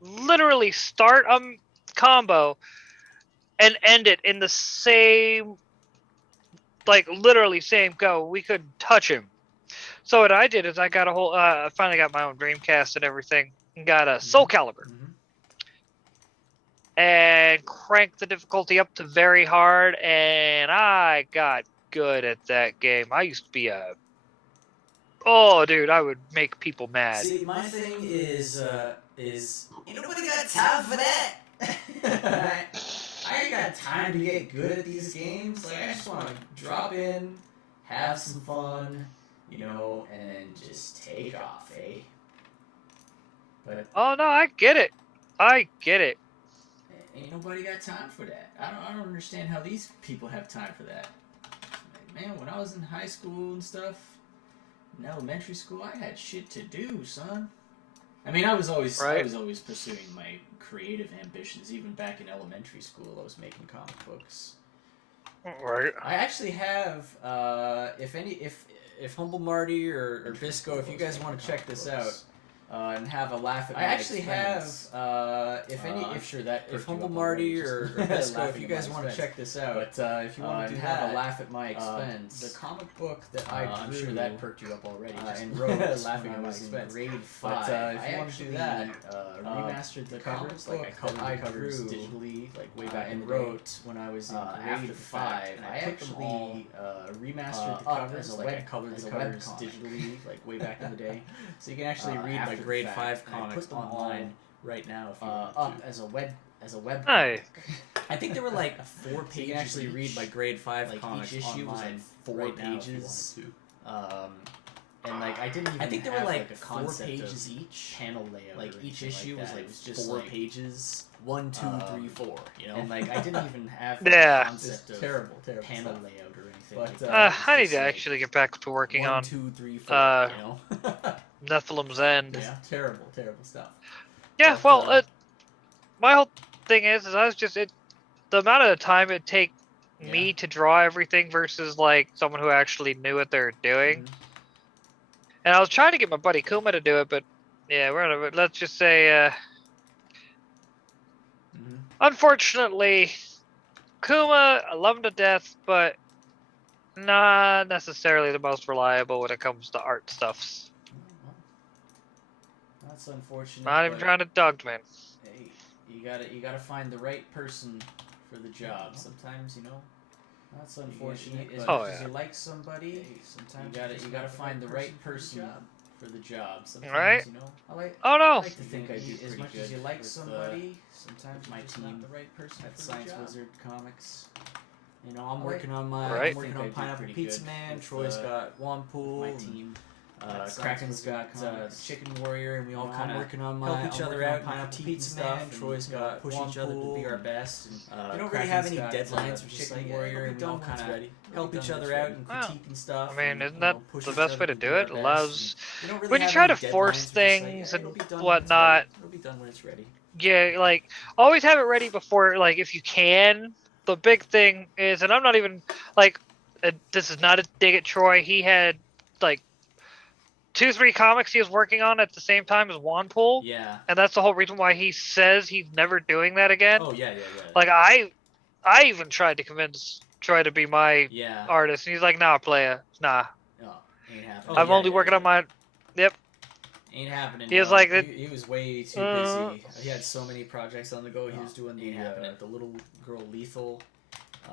literally start a combo and end it in the same, like, literally same go. We couldn't touch him. So what I did is I got a whole, I finally got my own Dreamcast and everything, and got a Soul Calibur. And cranked the difficulty up to very hard, and I got good at that game. I used to be dude, I would make people mad. See, my thing is ain't nobody got time for that. I ain't got time to get good at these games. Like, I just want to drop in, have some fun, and then just take off, eh? But oh no, I get it. Ain't nobody got time for that. I don't understand how these people have time for that. Like, man, when I was in high school and stuff, in elementary school, I had shit to do, son. I mean, I was always pursuing my creative ambitions. Even back in elementary school, I was making comic books. Right. I actually have, if Humble Marty or Bisco, if you guys want to check this out and have a laugh at my expense. If Humble Marty or Bisco, if you guys want to check this out, but if you want to have a laugh at my expense, the comic book that I drew, I'm sure that perked you up already, and wrote laughing at my expense. Grade 5. But if you want to do that, remastered the covers, like I colored the covers digitally, like way back and wrote when I was in grade 5. I actually remastered the covers, like I colored the covers digitally, like way back in the day. So you can actually read my grade 5 comics online right now if you want to. as a web Hi. I think there were like 4 pages. You can actually read my grade 5 comics each issue online was like 4 pages. And like I didn't even I think there were like a 4 pages each panel layout. Like each issue was like just 4 pages. 1, 2, 3, 4. And like I didn't even have the concept of terrible panel layout or anything. But I need to actually get back to working 1, on 2, 3, 4. Nephilim's End. Yeah, terrible stuff. Yeah, well, my whole thing is I was just the amount of time it take me to draw everything versus like someone who actually knew what they were doing. And I was trying to get my buddy Kuma to do it, but yeah, let's just say, unfortunately, Kuma, I love him to death, but not necessarily the most reliable when it comes to art stuffs. That's unfortunate. Not even trying to dog man. Hey, you gotta find the right person for the job. Sometimes, that's unfortunate. As much as you like somebody, sometimes you gotta find the right person for the job. Sometimes, right? I no. like to think I do as much as you like somebody. Sometimes my team, not the right person at Science Wizard Comics. I'm working on Pineapple Pizza Man. Troy's got Juanpool. My team. Kraken's got Chicken Warrior, and we all kind of working on help each other out. Pineapple Pizza Man. Troy's got push each other to be our best. We don't really have any deadlines for Chicken Warrior, and we all kind of help each other out and critique and stuff. I mean, isn't that the best way to do it? Allows when you try to force things and whatnot. It'll be done when it's ready. Yeah, like always have it ready before, like if you can. The big thing is, and I'm not even like, this is not a dig at Troy. He had like 2-3 comics he was working on at the same time as Juanpool. Yeah. And that's the whole reason why he says he's never doing that again. Oh yeah. Like I even tried to convince Troy to be my artist, and he's like, "Nah, playa, nah. Oh, ain't happening. I'm only working on my." Yep. Ain't happening. He was like, he was way too busy. He had so many projects on the go. He was doing the little girl Lethal.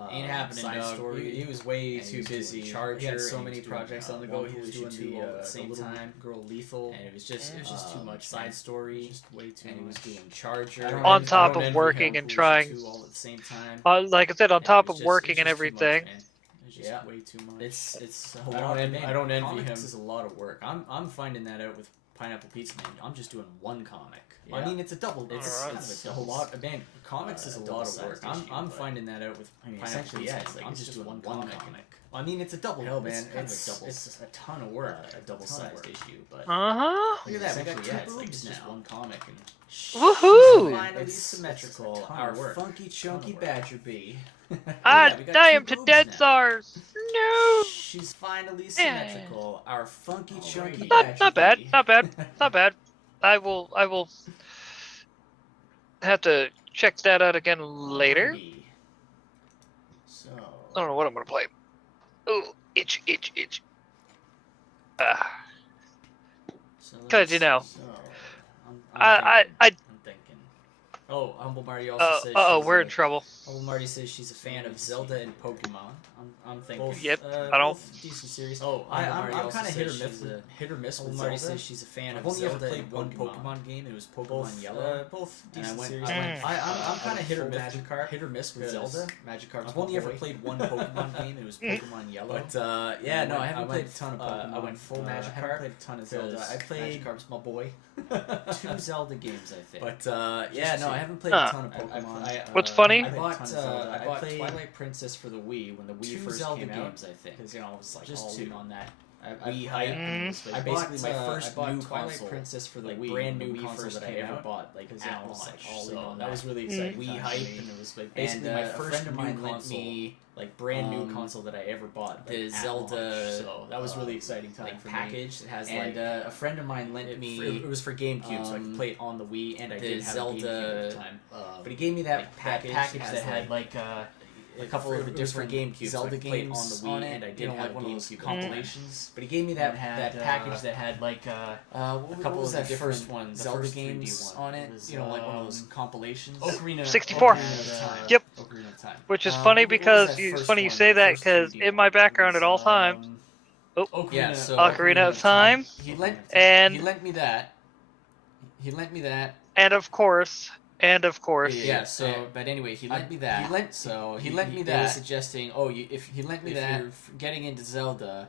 Ain't happening, side story. He was way too busy. He had so many projects on the go. He was doing the same time girl Lethal, and it was just too much side story. Just way too much. And he was doing Charger on top of working and trying. All at the same time. Like I said, on top of working and everything. Yeah, way too much. It's a lot. I don't envy him. This is a lot of work. I'm finding that out with Pineapple Pizza Man. I'm just doing one comic. Yeah. I mean, it's a double. It's a lot. Man, comics is a lot of work. I'm finding that out with Pineapple Pizza Man. I'm just doing one comic. I mean, it's a double. Hell, man, it's a ton of work. A double-sized issue, but look at that. We got two boobs now. Just one comic. And woohoo! Finally symmetrical. Our funky, chunky badger bee. I am to dead SARS. No. She's finally symmetrical. Our funky, chunky not bad. Not bad. I will have to check that out again later. So I don't know what I'm gonna play. Ooh, itch. Cause I'm thinking. Oh, Humble Marty also says. We're in trouble. Humble Marty says she's a fan of Zelda and Pokemon. I'm thinking. Yep. I don't. Decent series. Oh, I'm kind of hit or miss with Zelda. Marty says she's a fan of Zelda. I've only ever played one Pokemon game. It was Pokemon Yellow. Both decent series. I'm kind of hit or miss with Zelda. I've only ever played one Pokemon game. It was Pokemon Yellow. But I haven't played a ton of Pokemon. I went full Magikarp. I haven't played a ton of Zelda. I played Magikarp's my boy. 2 Zelda games, I think. But I haven't played a ton of Pokemon. What's funny? I bought Twilight Princess for the Wii when the Wii first Zelda came out. I think because I was like just all in on that. I basically my first new Twilight Princess for the Wii, brand new console that I ever bought. Like at launch, so that was really exciting. Wii hype, and it was like basically my first new console. Like brand new console that I ever bought. The Zelda, so that was really exciting time for package that has like a friend of mine lent me. It was for GameCube, so I could play it on the Wii, and I did have Zelda GameCube at the time. But he gave me that package that had like a couple of the different GameCube Zelda games on the Wii, and I did have one of those compilations. But he gave me that package that had like a couple of the different ones, Zelda games on it. Like one of those compilations. Ocarina 64. Yep. Ocarina of Time. Which is funny because it's funny you say that because in my background at all times. Ocarina of Time. He lent me that. And of course. Yeah. So, but anyway, he lent me that. He lent me that. He was suggesting, if you're getting into Zelda,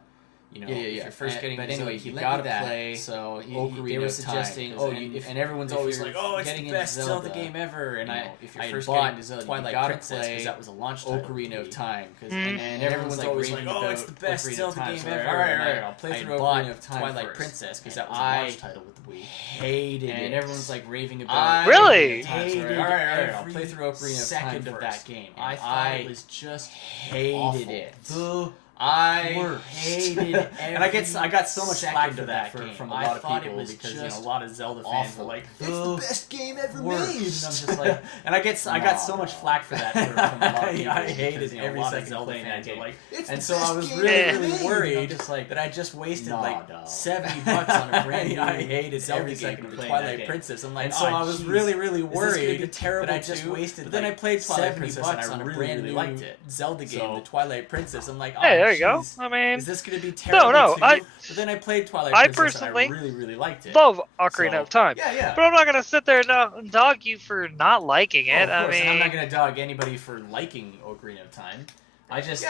you know, Yeah, if you're first getting but into anyway, it, he you let gotta me that, play. so They were suggesting, and everyone's if always you're like, oh, it's getting the best into Zelda game ever, and if you're I first bought getting into Zelda, Twilight you gotta Princess play because that was a launch title. Ocarina of Time, and everyone's always like, oh, it's the best Zelda game ever. All right, I'll play through Ocarina of Time Twilight first. Princess because that And was a launch I title with the Wii. hated it. And everyone's like raving about I it. Really? hated All right, I'll every play through Ocarina of Time second of first. that game. And I thought it was just hated awful. it. The I worst. hated every and I got so much flack second for of that game. from a I lot of thought people it was because just a lot of Zelda fans awful. were like, The "It's the best game ever made." And I'm worst. just like, and I got so much flack for that from a lot of people. I hated because, every a lot of second Zelda playing fans that were game. like, It's and the so I best was game really, ever really made. worried I'm just like, that I just wasted no, like no. $70 on a brand new I hated Zelda every game second of of the playing that Twilight game. Princess. I'm like, And so oh, I was jeez. really, really Is this gonna worried be terrible that I just too? wasted. But then like I played Twilight $70 Princess and and I on a really, brand really new liked it. Zelda game, So- the Twilight Princess. I'm like, oh, Hey, there you go. jeez. I mean, Is this going to be terrible no, too? I- But then I played Twilight I Princess and I personally really, really liked it. love Ocarina So- of Time. Yeah. But I'm not gonna sit there and dog you for not liking it. Of course, I and I'm not mean, going to dog anybody for liking Ocarina of Time. I just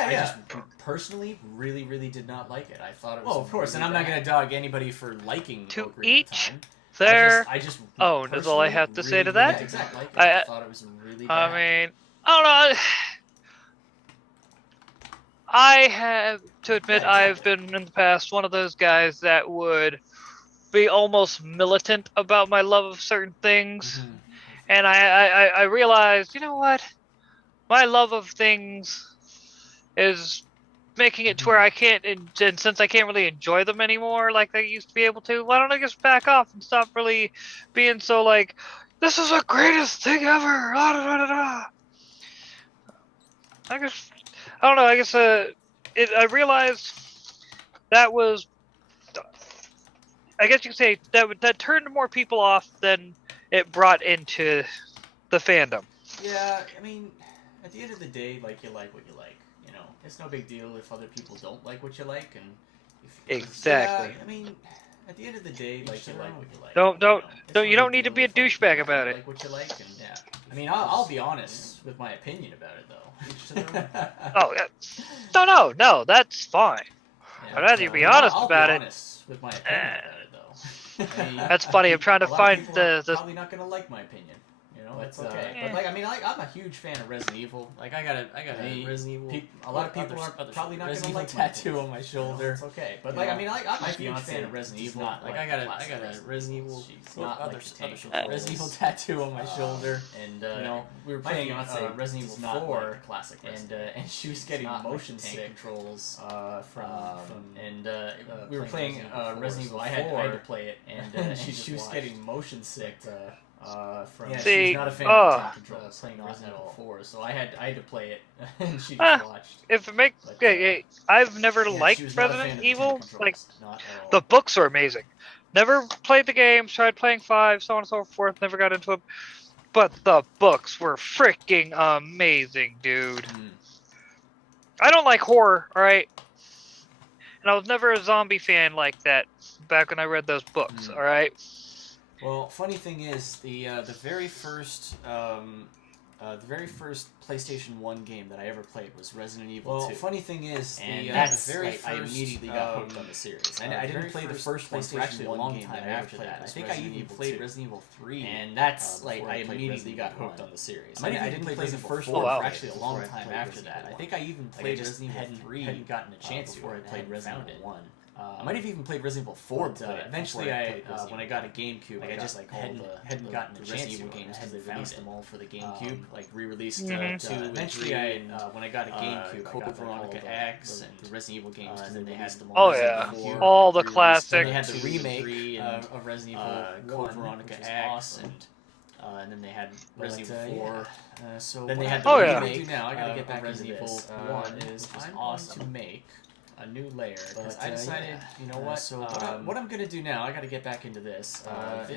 personally really, really did not like it. I thought it was. Well, of course, and I'm not going to dog anybody for liking To Ocarina each of Time. there. I just Oh, that's all I personally have to say really, to that? really did not like it. I- I thought it was really I bad. mean, I don't know. I have to admit, Yeah, I've exactly. been in the past one of those guys that would be almost militant about my love of certain things, Mhm. and I realized, you know what, my love of things is making it to where I can't, and since I can't really enjoy them anymore like I used to be able to, why don't I just back off and stop really being so like, this is the greatest thing ever. Ah, da, da, da, da. I guess I don't know. I guess I realized that was, I guess you could say that turned more people off than it brought into the fandom. Yeah, I mean, at the end of the day, like, you like what you like. You know, it's no big deal if other people don't like what you like, and if Exactly. Yeah, I mean, at the end of the day, like, you like what you like. Don't- You know, it's no you don't big need to deal be a if other people douchebag don't about it. Like what you like, and yeah. I mean, I'll be honest with my opinion about it, though. Oh, no, that's fine. Yeah, I'd rather you be I'll honest about it. Be honest with my opinion about it, though. I mean, That's funny. I'm trying to a lot of find people are the probably not gonna like my opinion. You know, it's But, okay. eh. But like, I mean, I'm a huge fan of Resident Evil. Like, I got a Resident Evil. A lot of people are probably not gonna like my tattoo on my shoulder. It's okay. But like, I mean, I'm a huge fan of Resident Evil. Like, I got a Resident Evil. Resident Evil tattoo on my shoulder, and you know, we were playing Resident Evil 4, and she was getting motion sick controls and we were playing Resident Evil 4. I had to play it, and she was getting motion sick. See, she's not a fan of tank controls playing Resident Evil 4, so I had to play it, and she just watched. if it makes. But, I've never Yeah, liked she was not a fan Resident of the Evil. tank controls, Like, not at all. the books are amazing. Never played the games. Tried playing 5, so on and so forth. Never got into them. But the books were freaking amazing, dude. I don't like horror, alright? And I was never a zombie fan like that back when I read those books, alright? Well, funny thing is, the very first PlayStation 1 game that I ever played was Resident Evil 2. Well, funny thing is, And that's the very I first, immediately got hooked on the series. I didn't play the first one for actually a long time after that. I think I even played Resident Evil 3, and that's like I immediately got hooked on the series. I didn't play the first one for actually a long time after that. I think I even played Resident Evil 3. Hadn't gotten a chance before I played Resident Evil 1. I might have even played Resident Evil 4, but eventually when I got a GameCube, I just hadn't gotten a chance to games because they released them all for the GameCube, like re-released 2. Eventually, when I got a GameCube, I got Veronica X and the Resident Evil games, and then they had them all. Oh, yeah. All the classic. They had the remake of Resident Evil Code Veronica X, and then they had Resident Evil 4. So then they had the remake. Now I gotta get back Resident Evil 1 is awesome to make a new layer, because I decided, you know what? So what I'm gonna do now, I gotta get back into this. I'm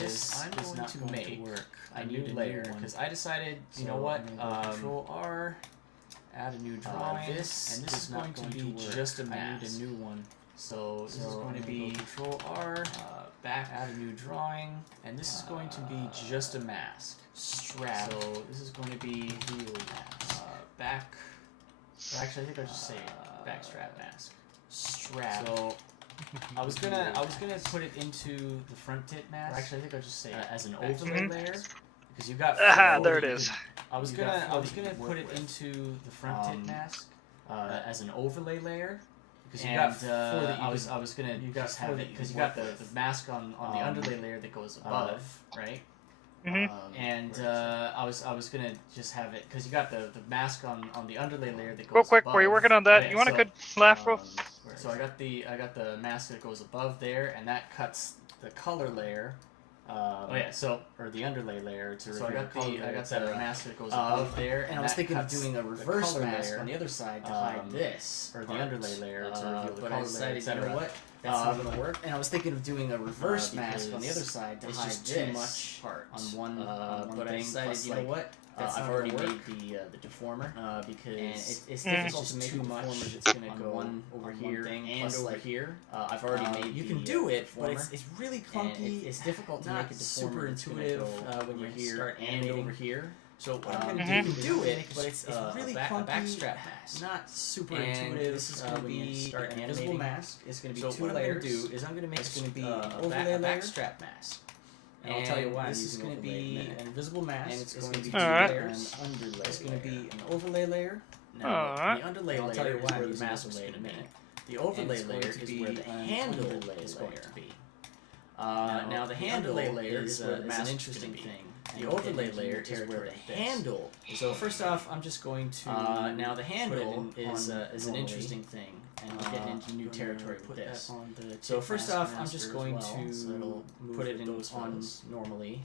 going to make a new layer, because I decided, you know what? Control R, add a new drawing, and this is going to be just a mask. I need a new one. So this is going to be Control R, back, add a new drawing, and this is going to be just a mask. Strap. So this is going to be back. Actually, I think I'll just say backstrap mask. Strap. So I was gonna put it into the front tit mask. Or actually, I think I'll just say as an overlay layer, because you got. There it is. I was gonna put it into the front tit mask as an overlay layer. Because you got I was gonna just have it because you got the mask on the underlay layer that goes above, right? And I was gonna just have it because you got the mask on the underlay layer that goes. Real quick, above, while you're working on that, right? you want a good laugh, real? So I got the mask that goes above there, and that cuts the color layer. Or the underlay layer to reveal I got the mask that goes above there, and I was thinking of doing a reverse mask on the other side to hide this, or the underlay layer to reveal the color layer, etc. You know what? That's not gonna work. And I was thinking of doing a reverse mask on the other side to hide this too much part on one but I decided, you know what? I've already made the deformer because it's difficult to make too much. It's gonna go one over here and over here. I've already made. You can do it, but it's really clunky. It's difficult to make it super intuitive when you start and over here. So what I'm gonna do, you can do it, but it's really clunky. Backstrap mask, not super intuitive. This is gonna be an invisible mask. It's gonna be two layers. So what I'm gonna do is I'm gonna make it gonna be a backstrap mask. And I'll tell you why. This is going to be an invisible mask. And it's going to be two layers. An underlay. It's going to be an overlay layer. Now, the underlay layer. I'll tell you why the mask is going to be. The overlay layer is where the handle is going to be. Now the handle layer is where the mask is an interesting thing. The overlay layer is where the handle. So first off, I'm just going to. Now the handle is an interesting thing. And we're getting into new territory with this. So first off, I'm just going to put it on normally,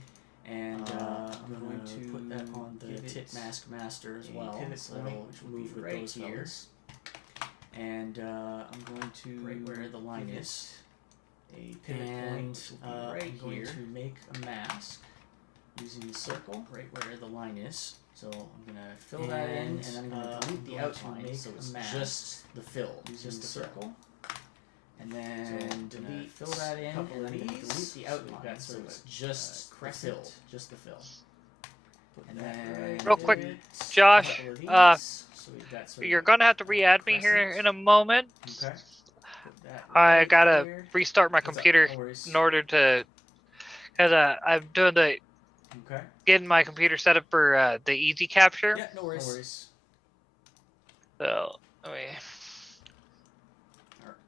and I'm going to put that on the tit mask master as well. So which will move right here. And I'm going to right where the line is. A pivot point will be right here. I'm going to make a mask using the circle right where the line is. So I'm gonna fill that in, and I'm gonna delete the outline, so it's just the fill, just the circle. And then delete, fill that in, and then I'm gonna delete the outline, so it's just the fill, just the fill. And then real quick, Josh, you're gonna have to re-add me here in a moment. Okay. I gotta restart my computer in order to, cause I'm doing the. Okay. Getting my computer set up for the easy capture. Yeah, no worries. So let me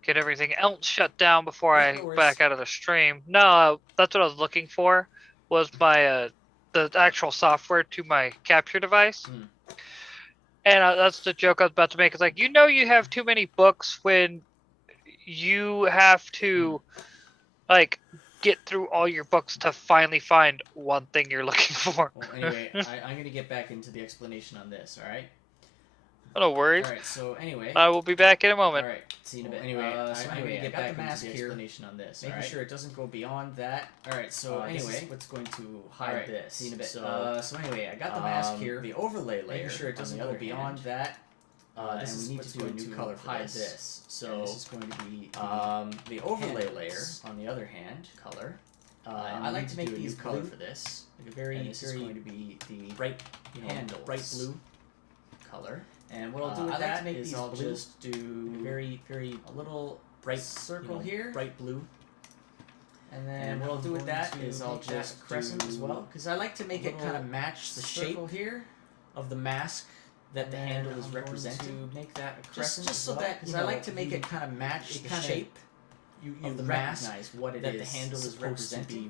get everything else shut down before I back out of the stream. No, that's what I was looking for. Was my the actual software to my capture device. And that's the joke I was about to make. It's like, you know, you have too many books when you have to like get through all your books to finally find one thing you're looking for. Well, anyway, I'm going to get back into the explanation on this, alright? No worries. Alright, so anyway. I will be back in a moment. Alright, see you in a bit. Anyway, I'm going to get back into the explanation on this, making sure it doesn't go beyond that. Alright, so anyway. This is what's going to hide this. See you in a bit. So anyway, I got the mask here. The overlay layer. Making sure it doesn't go beyond that. This is what's going to color hide this. So this is going to be the overlay layer. On the other hand, color. I like to make these color for this. Like a very, this is going to be the bright handle, bright blue color. And what I'll do with that is I'll just do a little bright circle here, bright blue. And then what I'll do with that is I'll just crescent as well, because I like to make it kind of match the shape here of the mask that the handle is representing. To make that a crescent just so that, because I like to make it kind of match the shape of the mask what it that is the handle is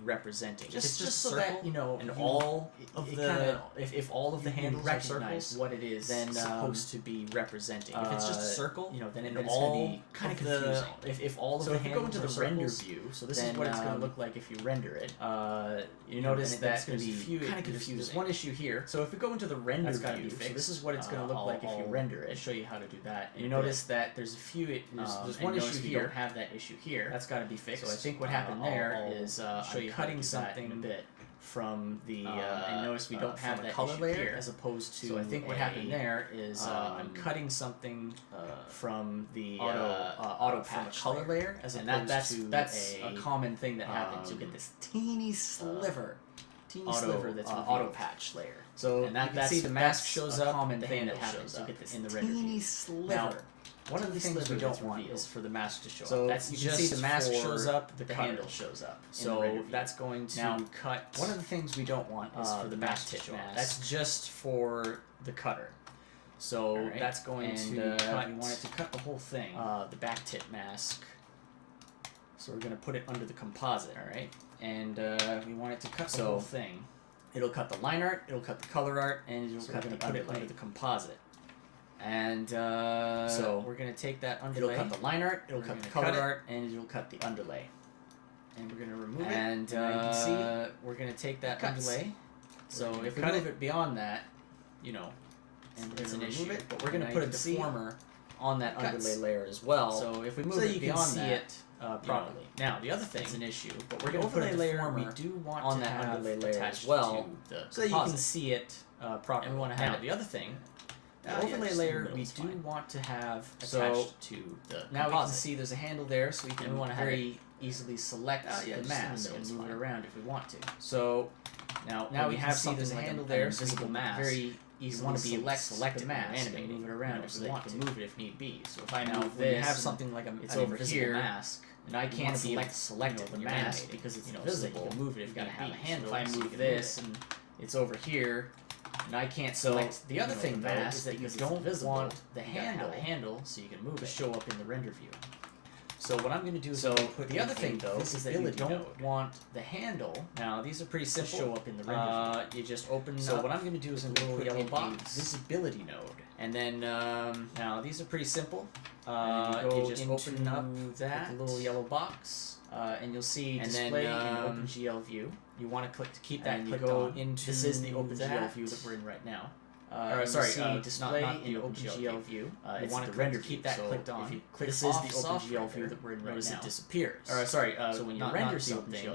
representing. Just so that you know, and all of the if all of the handles recognize what it is, then supposed to be representing. If it's just a circle, you know, then it's going to be kind of confusing. If all of the handles go into the render view, so this is what it's going to look like if you render it. You notice that there's a few kind of confusing. There's one issue here. So if we go into the render view, so this is what it's going to look like if you render it. I'll show you how to do that. You notice that there's a few. There's one issue here. We don't have that issue here. That's got to be fixed. So I think what happened there is I'm cutting something a bit from the. And notice we don't have that color layer here, as opposed to. So I think what happened there is I'm cutting something from the auto patch color layer, as opposed to that's a common thing that happens. You get this teeny sliver that's auto patch layer. So and you can see the mask shows up. Common thing that happens. You get this in the render view. Sliver. One of the things we don't want is for the mask to show up. That's you can see the mask shows up, the handle shows up. So that's going to cut. One of the things we don't want is for the mask to show up. That's just for the cutter. So that's going to cut. We want it to cut the whole thing. The back tip mask. So we're going to put it under the composite. All right, and we want it to cut the whole thing. It'll cut the line art. It'll cut the color art, and it'll cut the put it under the composite. And so we're going to take that underlay. It'll cut the line art, it'll cut the color art, and it'll cut the underlay. And we're going to remove it. And you can see we're going to take that underlay. So if we move it beyond that, you know, and we're going to remove it, but we're going to put a deformer on that underlay layer as well. So if we move it beyond that, properly. Now the other thing is an issue, but we're going to put a deformer we do want on that underlay layer as well, so that you can see it properly. And we want to have the other thing. The overlay layer we do want to have attached to the now composite. We can see there's a handle there, so we can very easily select the mask and move it around if we want to. So now we have something like a handle there, so visible mask. Very easily want to be select the mask and move it around if we want to. Move it if need be. So if I move this, have something like it's over here, mask, and I can't select the mask because it's invisible. You can move it if you got to have a handle. If I move this and it's over here. And I can't select the other thing though is that you don't want the handle so you can move it show up in the render view. So what I'm going to do is put the other thing though is that you don't want the handle. Now these are pretty simple. Show up in the render view. You just open. So what I'm going to do is a little yellow box visibility node, and then now these are pretty simple. You just open up that little yellow box, and you'll see display in OpenGL view. You want to keep that clicked on. This is the OpenGL view that we're in right now. Display in OpenGL view. You want to render keep that clicked on. If you click this is the OpenGL view that we're in right now. It disappears. So when you render something,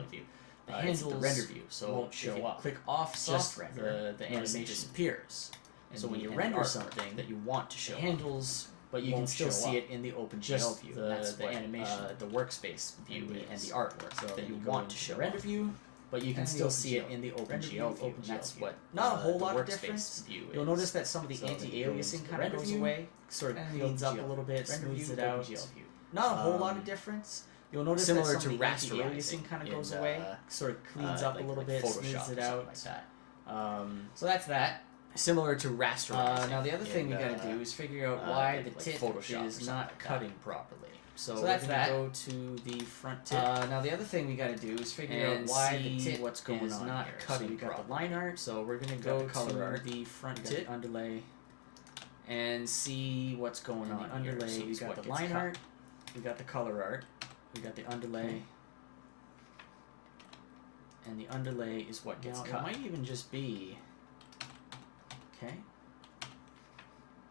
the handles the render view, so won't show up. Click off soft render, the animation disappears. So when you render something that you want to show handles. But you can still see it in the OpenGL view. That's the animation, the workspace view, and the artwork that you want to show. Render view, but you can still see it in the OpenGL view. And that's what not a whole lot of difference. You'll notice that some of the anti-aliasing kind of goes away, sort of cleans up a little bit, smooths it out. Not a whole lot of difference. You'll notice that some of the anti-aliasing kind of goes away, sort of cleans up a little bit, smooths it out. So that's that. Similar to rasterizing. Now the other thing we gotta do is figure out why the tip is not cutting properly. So that's that. Go to the front tip. Now the other thing we gotta do is figure out why the tip what's going is not here. Cutting. So we got the line art. So we're gonna go to the front tip underlay and see what's going on. Underlay. So we got the line art. We got the color art. We got the underlay. And the underlay is what gets cut. It might even just be. Okay.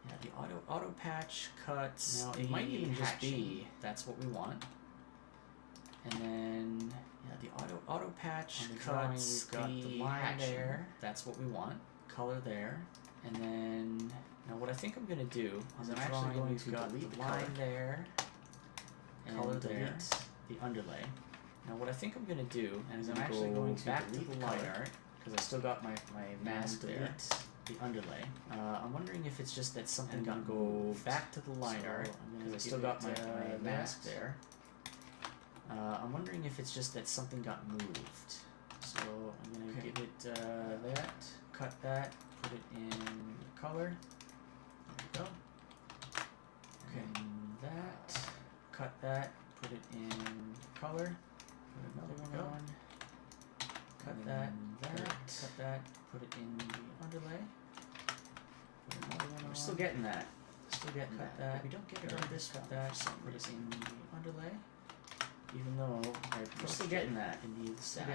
Yeah, the auto patch cuts. Now it might even just be that's what we want. And then the auto patch cuts. We've got the line there. That's what we want. Color there. And then now what I think I'm gonna do is I'm actually going to delete the line there. And color there. The underlay. Now what I think I'm gonna do is I'm actually going to back to the line art because I still got my mask there. The underlay. I'm wondering if it's just that something got go back to the line art because I still got my mask there. I'm wondering if it's just that something got moved. So I'm gonna give it that, cut that, put it in color. There we go. Okay. And that, cut that, put it in color. Put another one on. Cut that, cut that, put it in the underlay. We're still getting that. Still getting that. We don't get it on this one. That put it in the underlay. Even though we're still getting that in the exact.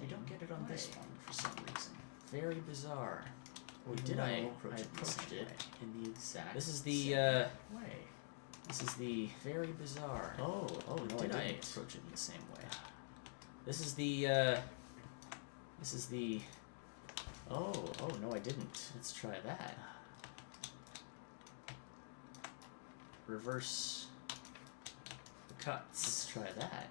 We don't get it on this one for some reason. Very bizarre. Or did I approached it in the exact? This is the way. This is the very bizarre. Oh no! Did I approach it in the same way? This is the. This is the. Oh no! I didn't. Let's try that. Reverse the cuts. Let's try that.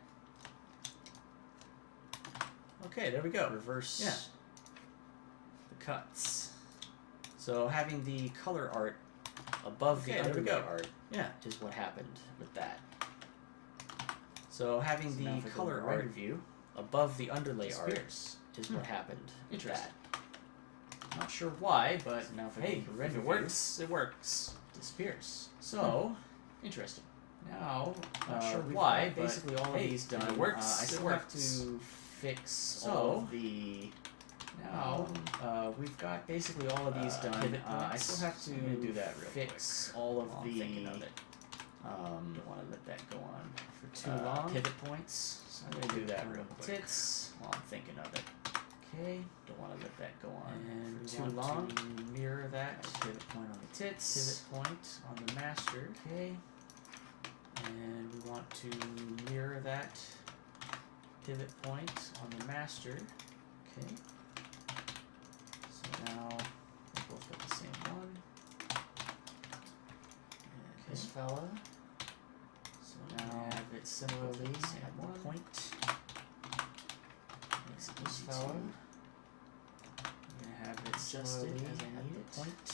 Okay, there we go. Reverse the cuts. So having the color art above the underlay art is what happened with that. So having the color art view above the underlay art is what happened with that. Not sure why, but now if hey, if it works, it works. Disappears. So, interesting. Now, not sure why, but basically all of these done. If it works, I still have to fix all of the... Now, we've got basically all of these done. I still have to do that fix all of the... don't want to let that go on for too long. Pivot points. So I'm going to do that real quick. Tits while I'm thinking of it. Okay, don't want to let that go on and for too long. To mirror that pivot point on the tits, pivot point on the master. Okay, and we want to mirror that pivot point on the master. Okay, so now we both got the same one. And this fella. So now have it similarly at one point. Makes it this fella. Have it adjusted as I need it. Point.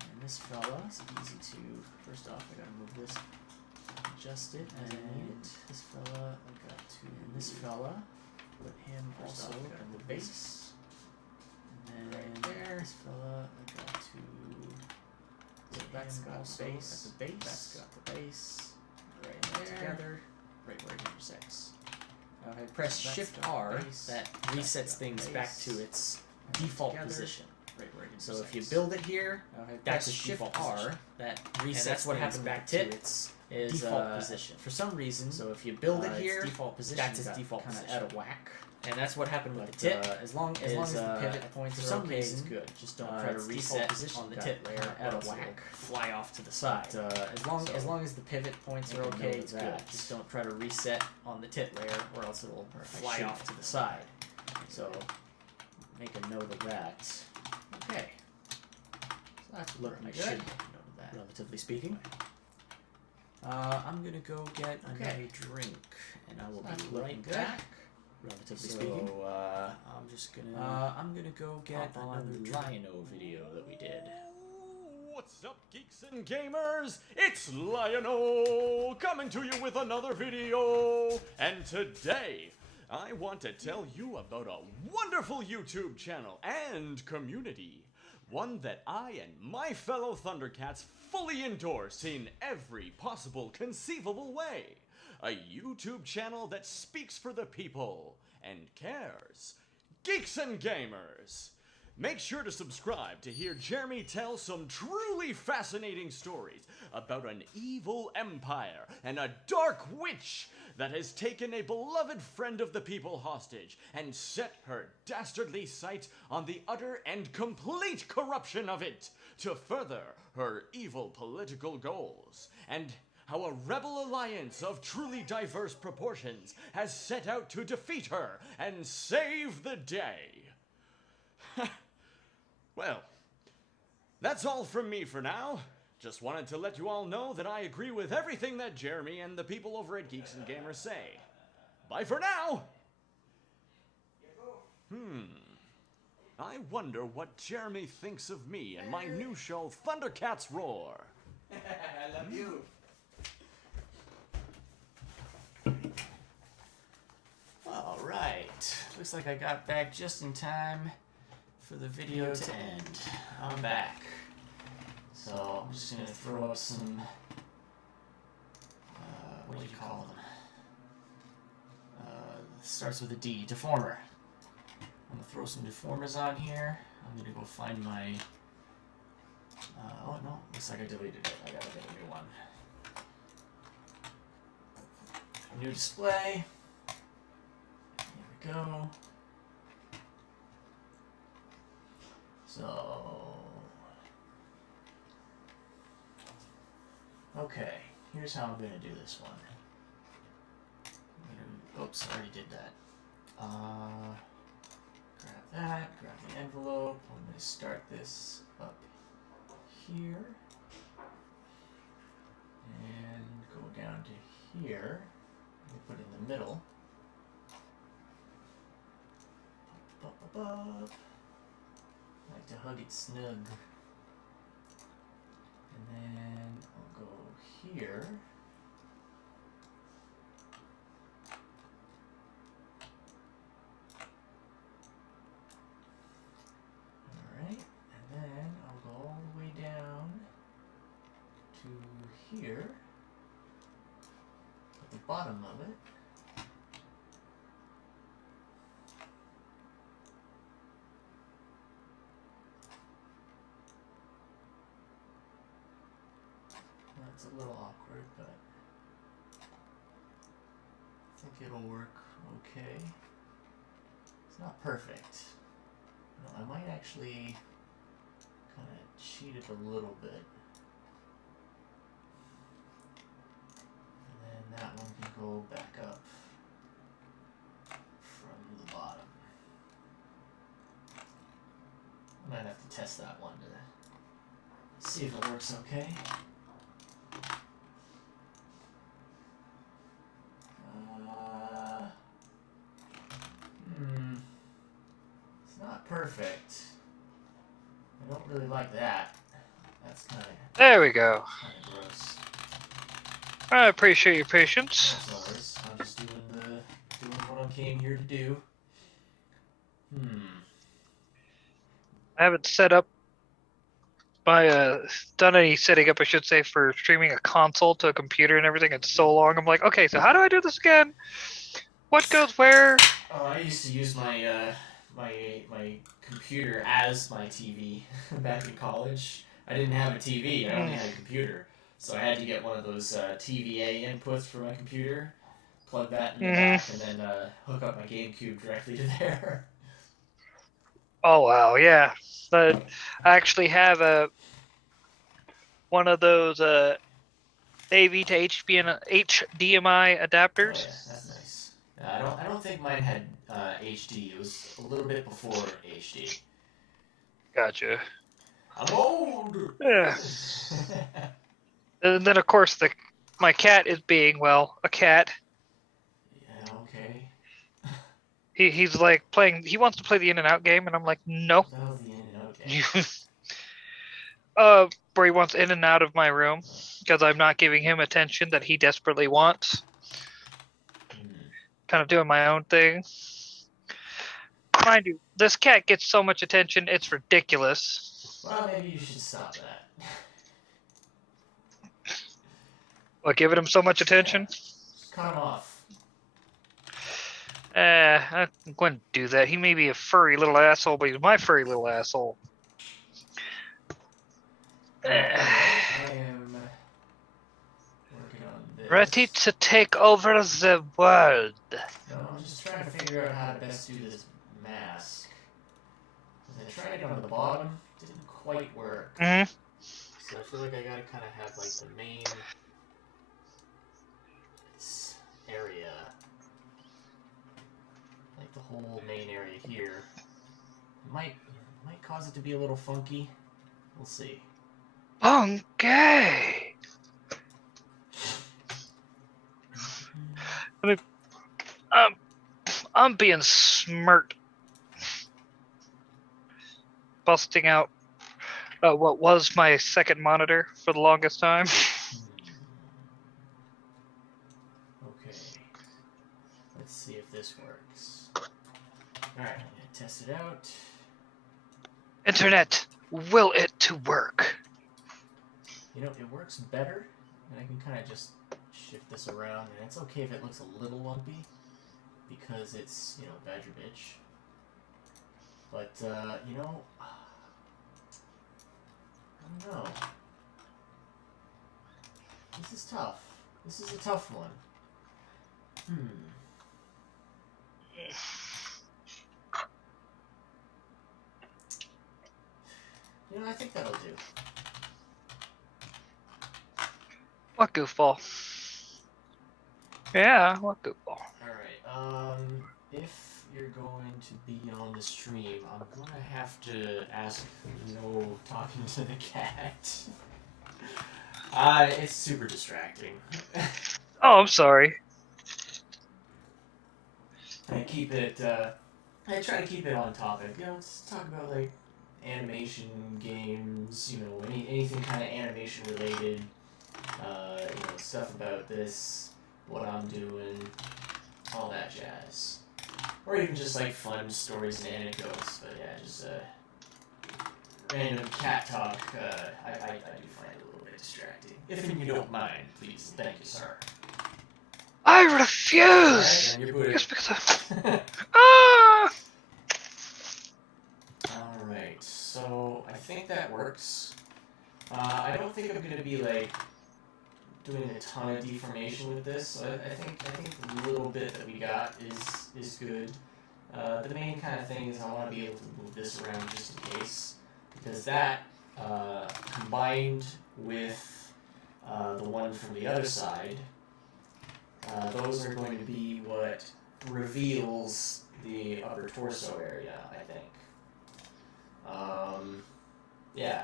And this fella is easy to. First off, I gotta move this. Adjust it as I need it. This fella, I got to. And this fella, put him also at the base. And then right there, this fella, I got to. So that's got the base at the base. That's got the base. Right there. Together. Right where it intersects. If I press Shift R, that resets things back to its default position. Right where it so if you build it here, that's a Shift R, that resets that's what happens back to its default position. For some reason, so if you build it here, default position that's its default position. Out of whack. And that's what happened with the tit. As long as the pivot points for some reason good. Just don't try to reset on the tit layer out of whack. Fly off to the side. As long as the pivot points are okay, it's good. Just don't try to reset on the tit layer, or else it'll fly off to the side. So make a note of that. Okay. So that's looking good. Make a note of that. Relatively speaking. I'm gonna go get another drink, and I will be right back. Relatively speaking. I'm just gonna. I'm gonna go get another Lion-O video that we did. What's up, geeks and gamers? It's Lion-O coming to you with another video, and today I want to tell you about a wonderful YouTube channel and community, one that I and my fellow Thundercats fully endorse in every possible conceivable way. A YouTube channel that speaks for the people and cares. Geeks and gamers! Make sure to subscribe to hear Jeremy tell some truly fascinating stories about an evil empire and a dark witch that has taken a beloved friend of the people hostage and set her dastardly sight on the utter and complete corruption of it to further her evil political goals, and how a rebel alliance of truly diverse proportions has set out to defeat her and save the day. Well, that's all from me for now. Just wanted to let you all know that I agree with everything that Jeremy and the people over at Geeks and Gamers say. Bye for now! I wonder what Jeremy thinks of me and my new show, Thundercats Roar. I love you. Alright, looks like I got back just in time for the video to end. I'm back. So I'm just going to throw up some, what do you call them? Starts with a D, deformer. I'm going to throw some deformers on here. I'm going to go find my, oh no, looks like I deleted it. I gotta get a new one. New display. Here we go. So, okay, here's how I'm going to do this one. Oops, I already did that. Grab that, grab the envelope. I'm going to start this up here. And go down to here. Put in the middle. Up, up, up. I like to hug it snug. here. Alright, and then I'll go all the way down to here, at the bottom of it. That's a little awkward, but I think it'll work okay. It's not perfect. No, I might actually kind of cheat it a little bit. And then that one can go back up from the bottom. I might have to test that one to see if it works okay. It's not perfect. I don't really like that. That's kind of... There we go. Kind of gross. I appreciate your patience. That's no worries. I'm just doing what I came here to do. I haven't set up done any setting up, I should say, for streaming a console to a computer and everything in so long. I'm like, okay, so how do I do this again? What goes where? Oh, I used to use my my computer as my TV back in college. I didn't have a TV. I only had a computer, so I had to get one of those TVA inputs for my computer, plug that in the back, and then hook up my GameCube directly to there. Oh wow, yeah. But I actually have one of those AV to HDMI adapters. Oh, yeah, that's nice. I don't think mine had HD. It was a little bit before HD. Gotcha. I'm old. Yeah. And then of course my cat is being, well, a cat. Yeah. Okay. He's like playing. He wants to play the In and Out game, and I'm like, no. That was the In and Out game. Where he wants in and out of my room because I'm not giving him attention that he desperately wants. Kind of doing my own thing. Mind you, this cat gets so much attention, it's ridiculous. Well, maybe you should stop that. What, giving him so much attention? Just cut him off. I'm going to do that. He may be a furry little asshole, but he's my furry little asshole. I am working on this. Ready to take over the world. No, I'm just trying to figure out how to best do this mask. I tried it on the bottom, didn't quite work. So I feel like I gotta kind of have like the main area, like the whole main area here. Might cause it to be a little funky. We'll see. Okay. I mean, I'm being smart. Busting out what was my second monitor for the longest time. Okay. Let's see if this works. Alright, I'm gonna test it out. Internet, will it to work? You know, it works better, and I can kind of just shift this around, and it's okay if it looks a little lumpy, because it's, you know, Badger Bitch. But, you know, I don't know. This is tough. This is a tough one. You know, I think that'll do. What goofball? Yeah, what goofball? Alright, if you're going to be on the stream, I'm gonna have to ask no talking to the cat. It's super distracting. Oh, I'm sorry. I keep it, I try to keep it on topic. You know, let's talk about, like, animation games, you know, anything kind of animation related. stuff about this, what I'm doing, all that jazz. Or even just like fun stories and anecdotes, but yeah, just random cat talk, I do find it a little bit distracting. If you don't mind, please, thank you, sir. I refuse! Alright, just because Ah! Alright, so I think that works. I don't think I'm gonna be like doing a ton of deformation with this. So I think the little bit that we got is good. The main kind of thing is I want to be able to move this around just in case, because that combined with the one from the other side, those are going to be what reveals the upper torso area, I think. Yeah.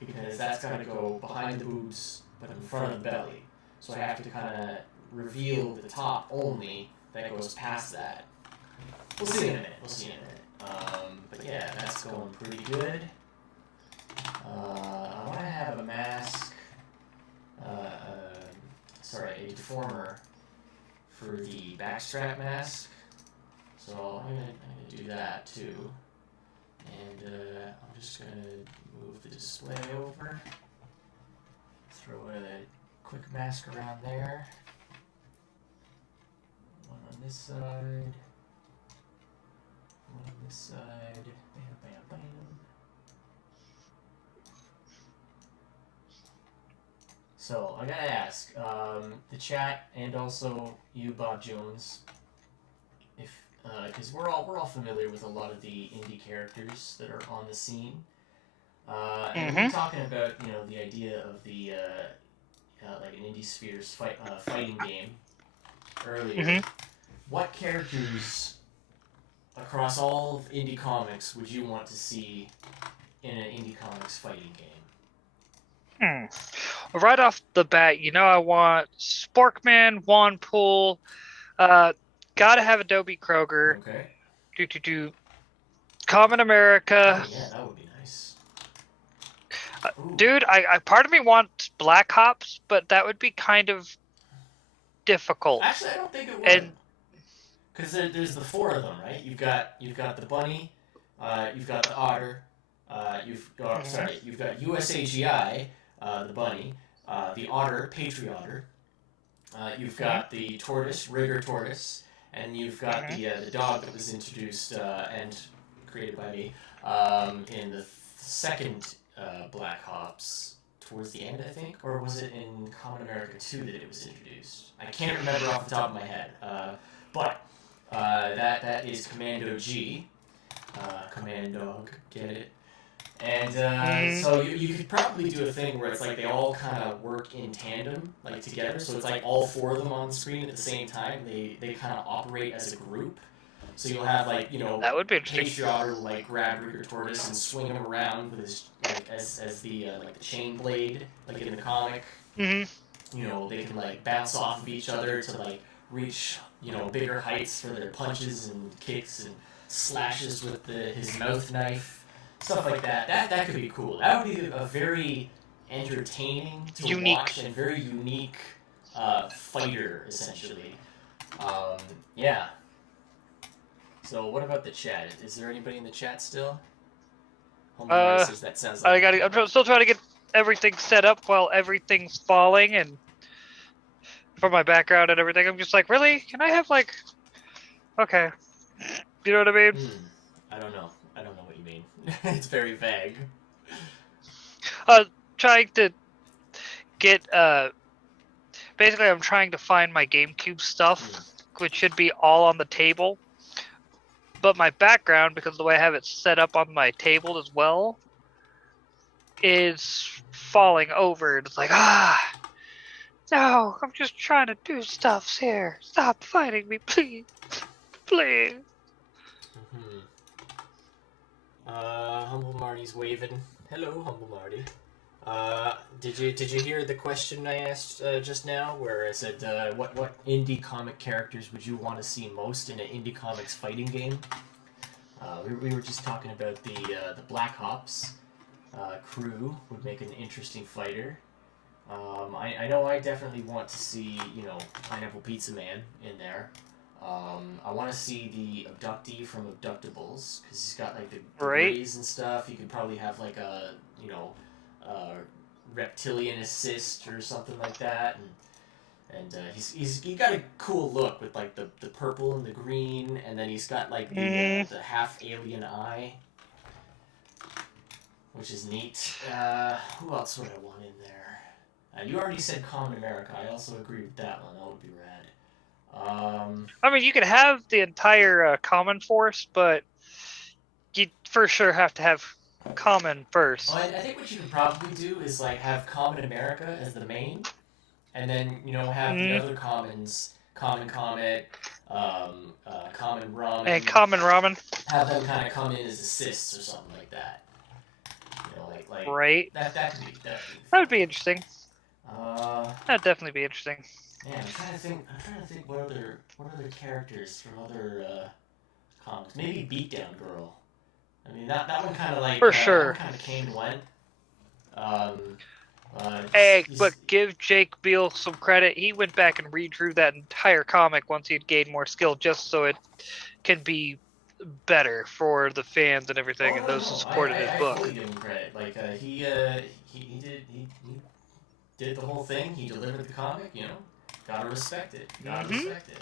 Because that's got to go behind the boobs, but in front of the belly. So I have to kind of reveal the top only that goes past that. We'll see in a minute. But yeah, that's going pretty good. I want to have a mask, a deformer for the backstrap mask. So I'm gonna do that too. And I'm just gonna move the display over. Throw a quick mask around there. One on this side. One on this side. Bam, bam, bam. So I gotta ask, the chat and also you, Bob Jones, if because we're all familiar with a lot of the indie characters that are on the scene. And we're talking about the idea of the like an indie spheres fighting game earlier. What characters across all of indie comics would you want to see in an indie comics fighting game? Right off the bat, I want Sporkman, Juanpool, gotta have Adobe Kroger. Okay. Common America. Oh, yeah, that would be nice. Dude, I part of me wants Black Hops, but that would be kind of difficult. Actually, I don't think it would. Because there's the four of them, right? You've got the bunny, you've got the otter, you've got USAGI, the bunny, the otter, Patriotter, you've got the tortoise, Rigger Tortoise, and you've got the dog that was introduced and created by me in the second Black Hops towards the end, I think, or was it in Common America 2 that it was introduced? I can't remember off the top of my head, but that is Commando G, Commandog, get it? And so you could probably do a thing where it's like they all kind of work in tandem, like together. So it's like all four of them on the screen at the same time. They kind of operate as a group. So you'll have that would be Patriotter will grab Rigger Tortoise and swing him around with his as the the chain blade, like in the comic. They can bounce off of each other to reach bigger heights for their punches and kicks and slashes with his mouth knife. Stuff like that. That could be cool. That would be a very entertaining to watch and very unique fighter, essentially. Yeah. So what about the chat? Is there anybody in the chat still? That sounds like I'm still trying to get everything set up while everything's falling, and for my background and everything. I'm just like, really? Can I have okay. You know what I mean? I don't know what you mean. It's very vague. Trying to get basically I'm trying to find my GameCube stuff, which should be all on the table. But my background, because of the way I have it set up on my table as well, is falling over. It's like, no, I'm just trying to do stuff here. Stop fighting me, please. Please. Humble Marty's waving. Hello, Humble Marty. Did you hear the question I asked just now, where I said what indie comic characters would you want to see most in an indie comics fighting game? We were just talking about the Black Hops crew would make an interesting fighter. I know I definitely want to see, Pineapple Pizza Man in there. I want to see the abductee from Abductables, because he's got, like, the degrees and stuff. You could probably have, like, a, reptilian assist or something like that. And he's got a cool look with, like, the purple and the green, and then he's got, like, the half-alien eye, which is neat. Who else would I want in there? You already said Common America. I also agree with that one. That would be rad. I mean, you could have the entire Common Force, but you for sure have to have Common first. Well, I think what you could probably do is, like, have Common America as the main, and then, have the other Commons, Common Comet, Common Ramen. And Common Ramen. Have them kind of come in as assists or something like that. Like right. That would be interesting. That'd definitely be interesting. Yeah, I'm trying to think what other characters from other comics. Maybe Beatdown Girl. I mean, that one kind of like for sure kind of came and went. But give Jake Beal some credit. He went back and redrew that entire comic once he'd gained more skill, just so it can be better for the fans and everything, and those who supported his book. I fully give him credit. Like he did the whole thing. He delivered the comic. Gotta respect it. Respect it.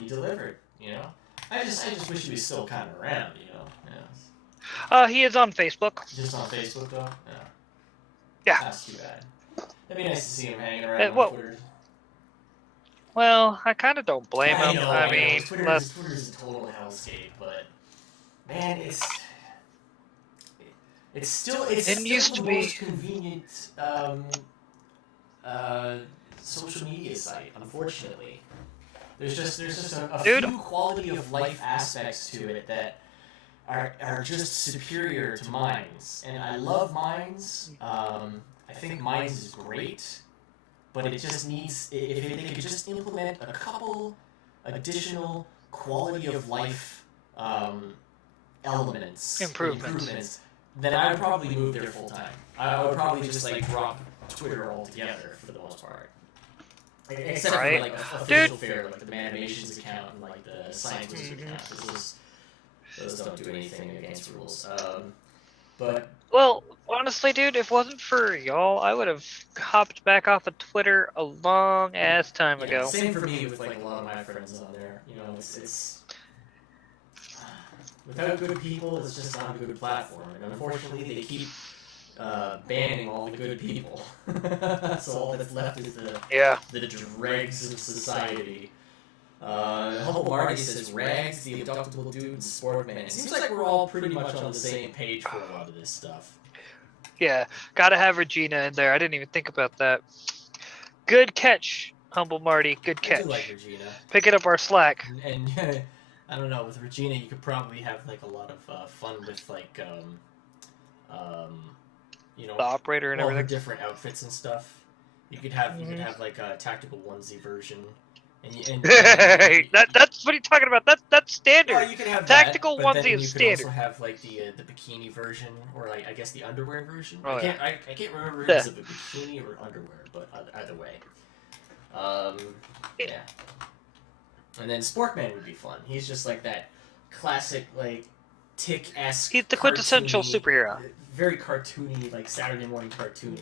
He delivered. I just wish he was still kind of around. He is on Facebook. Just on Facebook though. Yeah. That's too bad. It'd be nice to see him hanging around on Twitter. Well, I kind of don't blame him. I mean, Twitter's a total hellscape, but man, it's still the most convenient social media site. Unfortunately, there's just a few quality of life aspects to it that are just superior to Minds, and I love Minds. I think Minds is great. But it just needs, if they could just implement a couple additional quality of life elements, improvements, then I would probably move there full time. I would probably just like drop Twitter altogether for the most part. Except for like official fare, like the MANimations account and like the Science Wizard account. Those don't do anything against rules. Well, honestly, dude, if it wasn't for y'all, I would have hopped back off of Twitter a long ass time ago. Same for me with like a lot of my friends on there. It's without good people, it's just not a good platform, and unfortunately, they keep banning all the good people. So all that's left is the dregs of society. Humble Marty says Rags, the Abductable Dude, and Sportman. It seems like we're all pretty much on the same page for a lot of this stuff. Yeah, gotta have Regina in there. I didn't even think about that. Good catch, Humble Marty. Good catch. I do like Regina. Picking up our slack. And I don't know, with Regina, you could probably have like a lot of fun with like the operator and everything. The different outfits and stuff. You could have like a tactical onesie version. That's what are you talking about? That's standard. Well, you can have tactical that, onesie is standard. You could also have like the bikini version, or like I guess the underwear version. Oh, I can't remember if it's a bikini or underwear, but either way. Yeah. And then Sportman would be fun. He's just like that classic like Tick-esque. He's the quintessential superhero. Very cartoony, like Saturday morning cartoon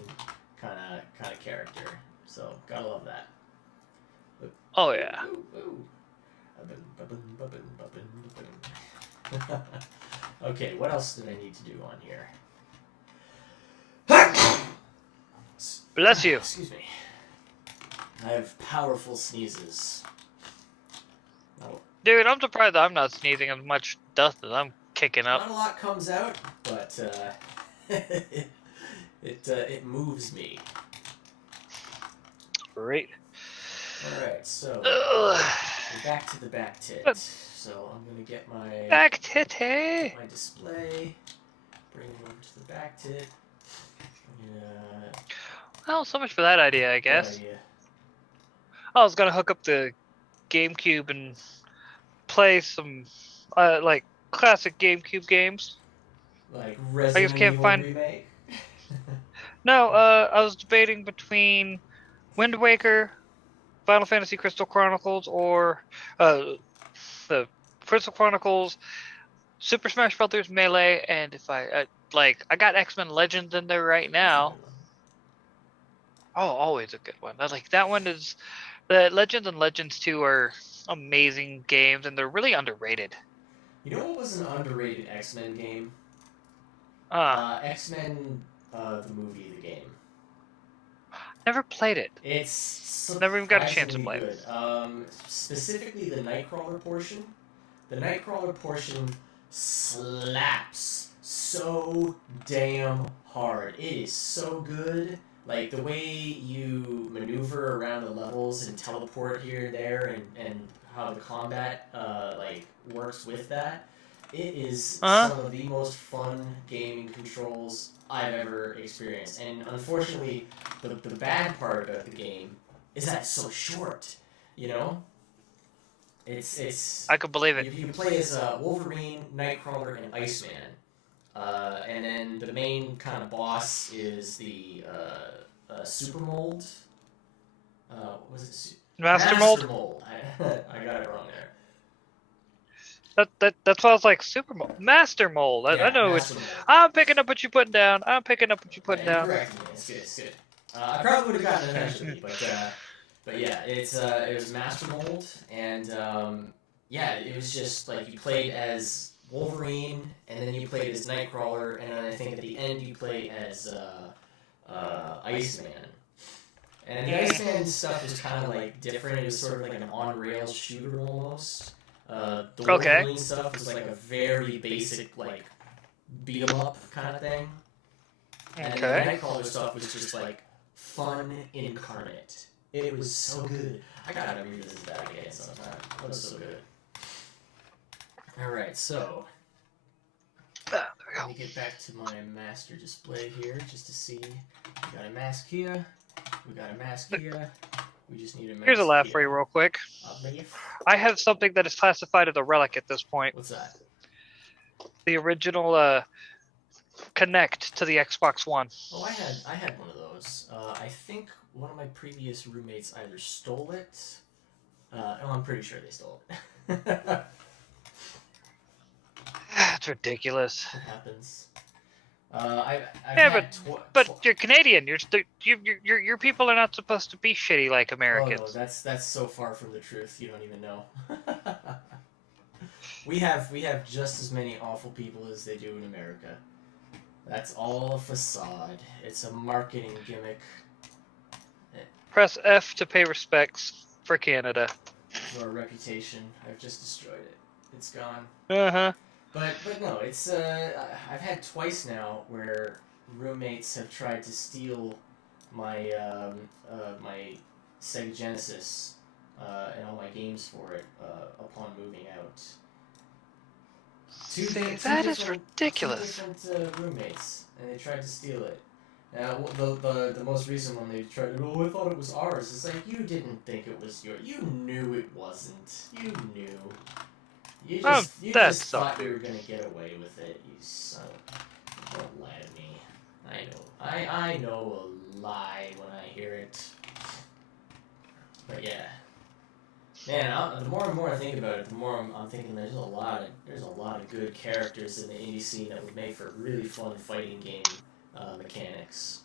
kind of character. So gotta love that. Oh yeah. Okay, what else did I need to do on here? Bless you. Excuse me. I have powerful sneezes. Oh. Dude, I'm surprised that I'm not sneezing as much dust as I'm kicking up. Not a lot comes out, but it moves me. Great. Alright, so we're back to the back tit. So I'm gonna get my back titty. My display. Bring it over to the back tit. Well, so much for that idea, I guess. I was gonna hook up the GameCube and play some like classic GameCube games. Like Resident Evil remake. No, I was debating between Wind Waker, Final Fantasy Crystal Chronicles, or the Crystal Chronicles, Super Smash Brothers Melee, and if I got X-Men Legends in there right now. Oh, always a good one. That one is the Legends and Legends 2 are amazing games, and they're really underrated. You know what was an underrated X-Men game? X-Men, the movie, the game. Never played it. It's never even got a chance to play it. Specifically the Nightcrawler portion. The Nightcrawler portion slaps so damn hard. It is so good. Like, the way you maneuver around the levels and teleport here and there, and how the combat works with that, it is some of the most fun gaming controls I've ever experienced. And unfortunately, the bad part about the game is that it's so short. You know, it's. I could believe it. You play as Wolverine, Nightcrawler, and Iceman. And then the main kind of boss is the Super Mold. What was it? Master Mold? I got it wrong there. That's why I was like, Super Mold. Master Mold. I know it's. I'm picking up what you're putting down. I'm picking up what you're putting down. Correct me. It's good. I probably would have gotten it eventually, but yeah, it was Master Mold, and it was just like you played as Wolverine, and then you played as Nightcrawler, and then I think at the end you played as Iceman. And the Iceman stuff was kind of like different. It was sort of like an on-rails shooter almost. The Wolverine stuff was like a very basic like beat 'em up kind of thing. And the Nightcrawler stuff was just like fun incarnate. It was so good. I gotta revisit that again sometime. It was so good. Alright, so let me get back to my master display here just to see. We got a mask here. We got a mask here. We just need a mask. Here's a laugh for you real quick. I have something that is classified as a relic at this point. What's that? The original Connect to the Xbox One. Oh, I had one of those. I think one of my previous roommates either stole it. I'm pretty sure they stole it. That's ridiculous. It happens. But you're Canadian. Your people are not supposed to be shitty like Americans. Oh, no, that's so far from the truth. You don't even know. we have just as many awful people as they do in America. That's all a facade. It's a marketing gimmick. Press F to pay respects for Canada. For our reputation, I've just destroyed it. It's gone. But no, it's I've had twice now where roommates have tried to steal my my Sega Genesis and all my games for it upon moving out. That is ridiculous. Two different roommates, and they tried to steal it. Now the most recent one, they tried to. Oh, I thought it was ours. It's like, you didn't think it was yours. You knew it wasn't. You knew. You just thought we were gonna get away with it. You son of... Don't lie to me. I know a lie when I hear it. But yeah. Man, the more and more I think about it, the more I'm thinking there's a lot of good characters in the indie scene that would make for really fun fighting game mechanics.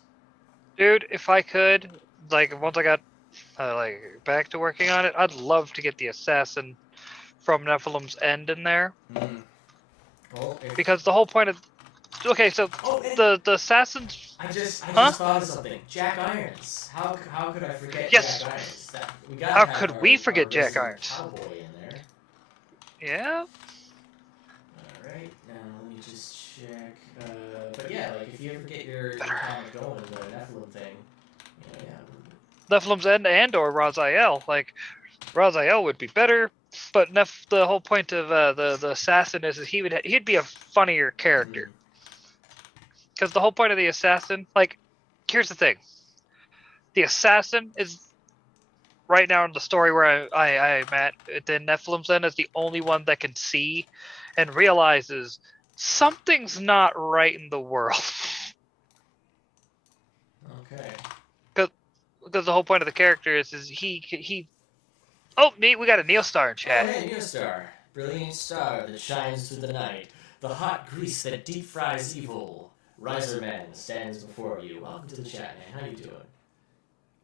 Dude, if I could, once I got back to working on it, I'd love to get the assassin from Nephilim's End in there. Well, because the whole point of the assassins. I just thought of something. Jack Irons. How could I forget Jack Irons? How could we forget Jack Irons? Cowboy in there. Yeah. All right. Now let me just check. But yeah, like if you ever get your comic going, the Nephilim thing. Nephilim's End and/or Raziel. Raziel would be better. But the whole point of the assassin is that he'd be a funnier character. Because the whole point of the assassin, here's the thing. The assassin is, right now in the story where I'm at, the Nephilim's End is the only one that can see and realizes something's not right in the world. because the whole point of the character is he. Oh, we got a Neostar in chat. Oh, hey, Neostar, brilliant star that shines through the night, the hot grease that deep fries evil. Riser Man stands before you. Welcome to the chat, man. How you doing?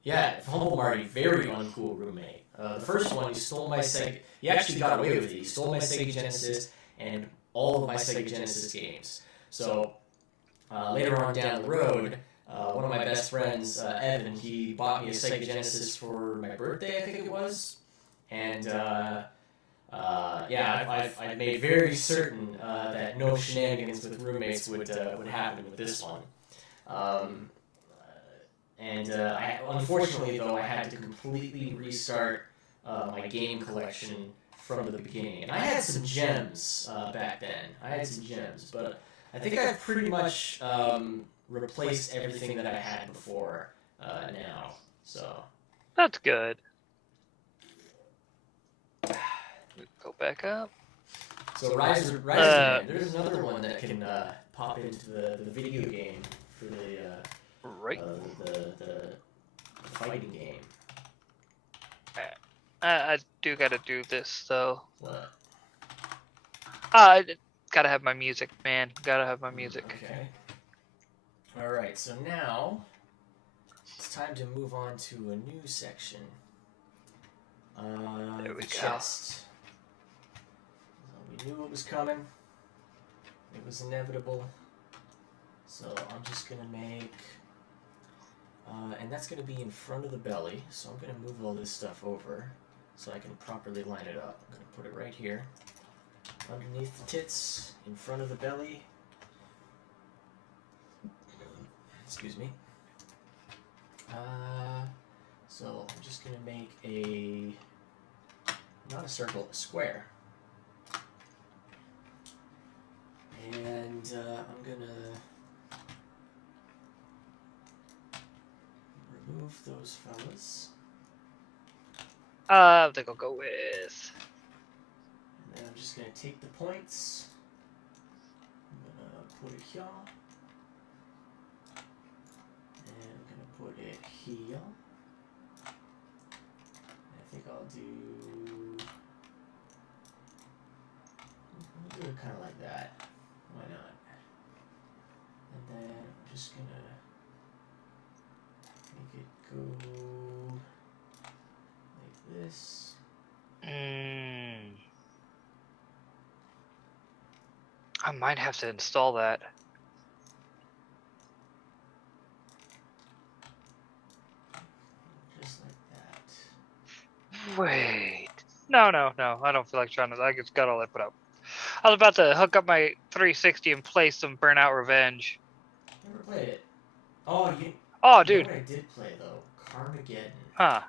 Yeah, Humble Marty, very uncool roommate. The first one, he stole my Sega. He actually got away with it. He stole my Sega Genesis and all of my Sega Genesis games. So later on down the road, one of my best friends, Evan, he bought me a Sega Genesis for my birthday, I think it was. And yeah, I've made very certain that no shenanigans with roommates would happen with this one. Unfortunately, though, I had to completely restart my game collection from the beginning. And I had some gems back then. But I think I've pretty much replaced everything that I had before now. So that's good. Go back up. So Riser Man, there's another one that can pop into the video game for the fighting game. I do gotta do this though. What? Gotta have my music, man. Gotta have my music. Okay. Alright, so now it's time to move on to a new section. There we go. Chest. We knew it was coming. It was inevitable. So I'm just gonna make, and that's gonna be in front of the belly. So I'm gonna move all this stuff over so I can properly line it up. I'm gonna put it right here, underneath the tits, in front of the belly. Excuse me. So I'm just gonna make not a circle, a square. And I'm gonna remove those fellas. I think I'll go with. And then I'm just gonna take the points. I'm gonna put it here. And I'm gonna put it here. And I think I'll do it kind of like that. Why not? And then I'm just gonna make it go like this. I might have to install that. Just like that. Wait. No. I don't feel like trying to. I just got all that put up. I was about to hook up my 360 and play some Burnout Revenge. Never played it. Oh, dude. You know what I did play though? Carmageddon. Huh.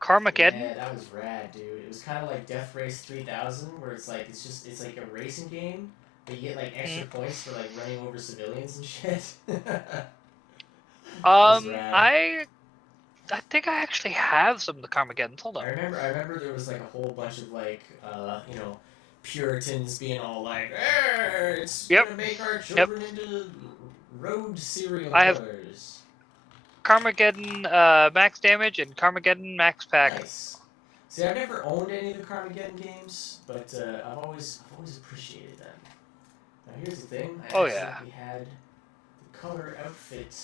Carmageddon? Yeah, that was rad, dude. It was kind of like Death Race 3000, where it's like it's like a racing game, but you get like extra points for like running over civilians and shit. I think I actually have some of the Carmageddons. Hold on. I remember there was like a whole bunch of like Puritans being all like, it's gonna make our children into road serial killers. Carmageddon Max Damage and Carmageddon Max Pack. Nice. See, I've never owned any of the Carmageddon games, but I've always appreciated them. Now here's the thing. I actually had the color outfit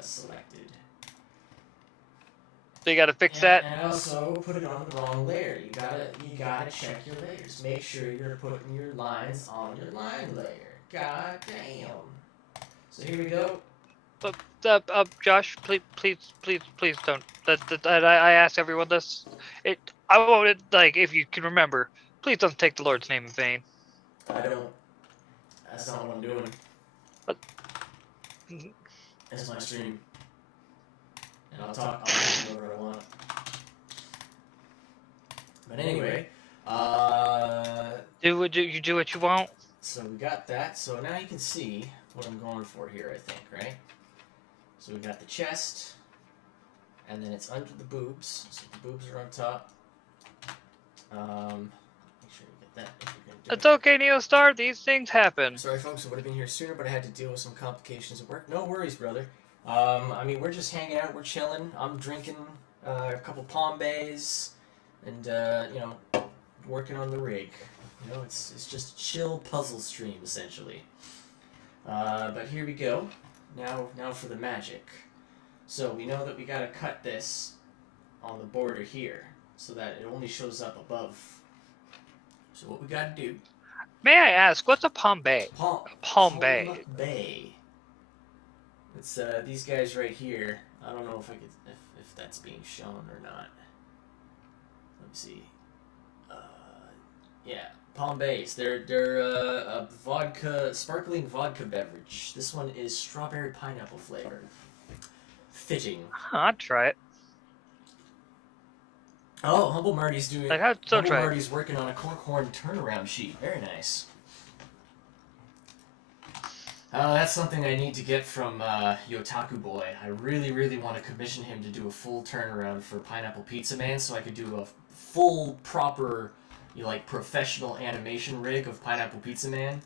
selected. So you gotta fix that. And I also put it on the wrong layer. You gotta check your layers. Make sure you're putting your lines on your line layer. God damn. So here we go. Josh, please don't. I ask everyone this. I won't, like, if you can remember, please don't take the Lord's name in vain. I don't. That's not what I'm doing. But, it's my stream. And I'll talk whatever I want. But anyway, do what you want. So we got that. So now you can see what I'm going for here, I think, right? So we got the chest, and then it's under the boobs. So the boobs are on top. Make sure you get that if you're gonna do It's okay, Neostar. These things happen. Sorry, folks. I would have been here sooner, but I had to deal with some complications at work. No worries, brother. I mean, we're just hanging out, we're chilling. I'm drinking a couple Palm Bays, and you know, working on the rig. You know, it's just a chill puzzle stream essentially. But here we go. Now for the magic. So we know that we gotta cut this on the border here, so that it only shows up above. So what we gotta do? May I ask, what's a Palm Bay? Palm Bay. It's these guys right here. I don't know if I could, if that's being shown or not. Let me see. Yeah, Palm Bays. They're a sparkling vodka beverage. This one is strawberry pineapple flavored. Fitting. I'd try it. Oh, Humble Marty's doing. I'd still Humble try it. Marty's working on a corkhorn turnaround sheet. Very nice. That's something I need to get from Yotaku Boy. I really want to commission him to do a full turnaround for Pineapple Pizza Man, so I could do a full, proper, like professional animation rig of Pineapple Pizza Man,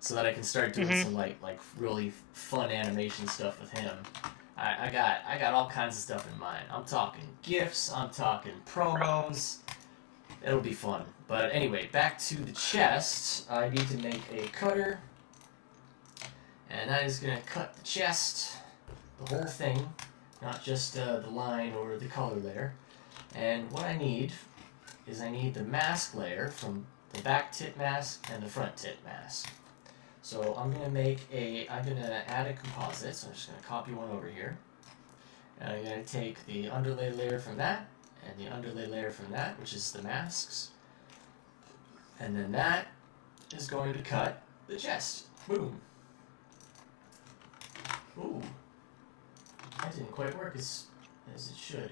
so that I can start doing some like really fun animation stuff with him. I got all kinds of stuff in mind. I'm talking GIFs. I'm talking promos. It'll be fun. But anyway, back to the chest. I need to make a cutter. And that is going to cut the chest, the whole thing, not just the line or the color layer. And what I need is I need the mask layer from the back tit mask and the front tit mask. So I'm going to add a composite, so I'm just going to copy one over here. And I'm going to take the underlay layer from that, and the underlay layer from that, which is the masks. And then that is going to cut the chest. Boom. Ooh, that didn't quite work as it should.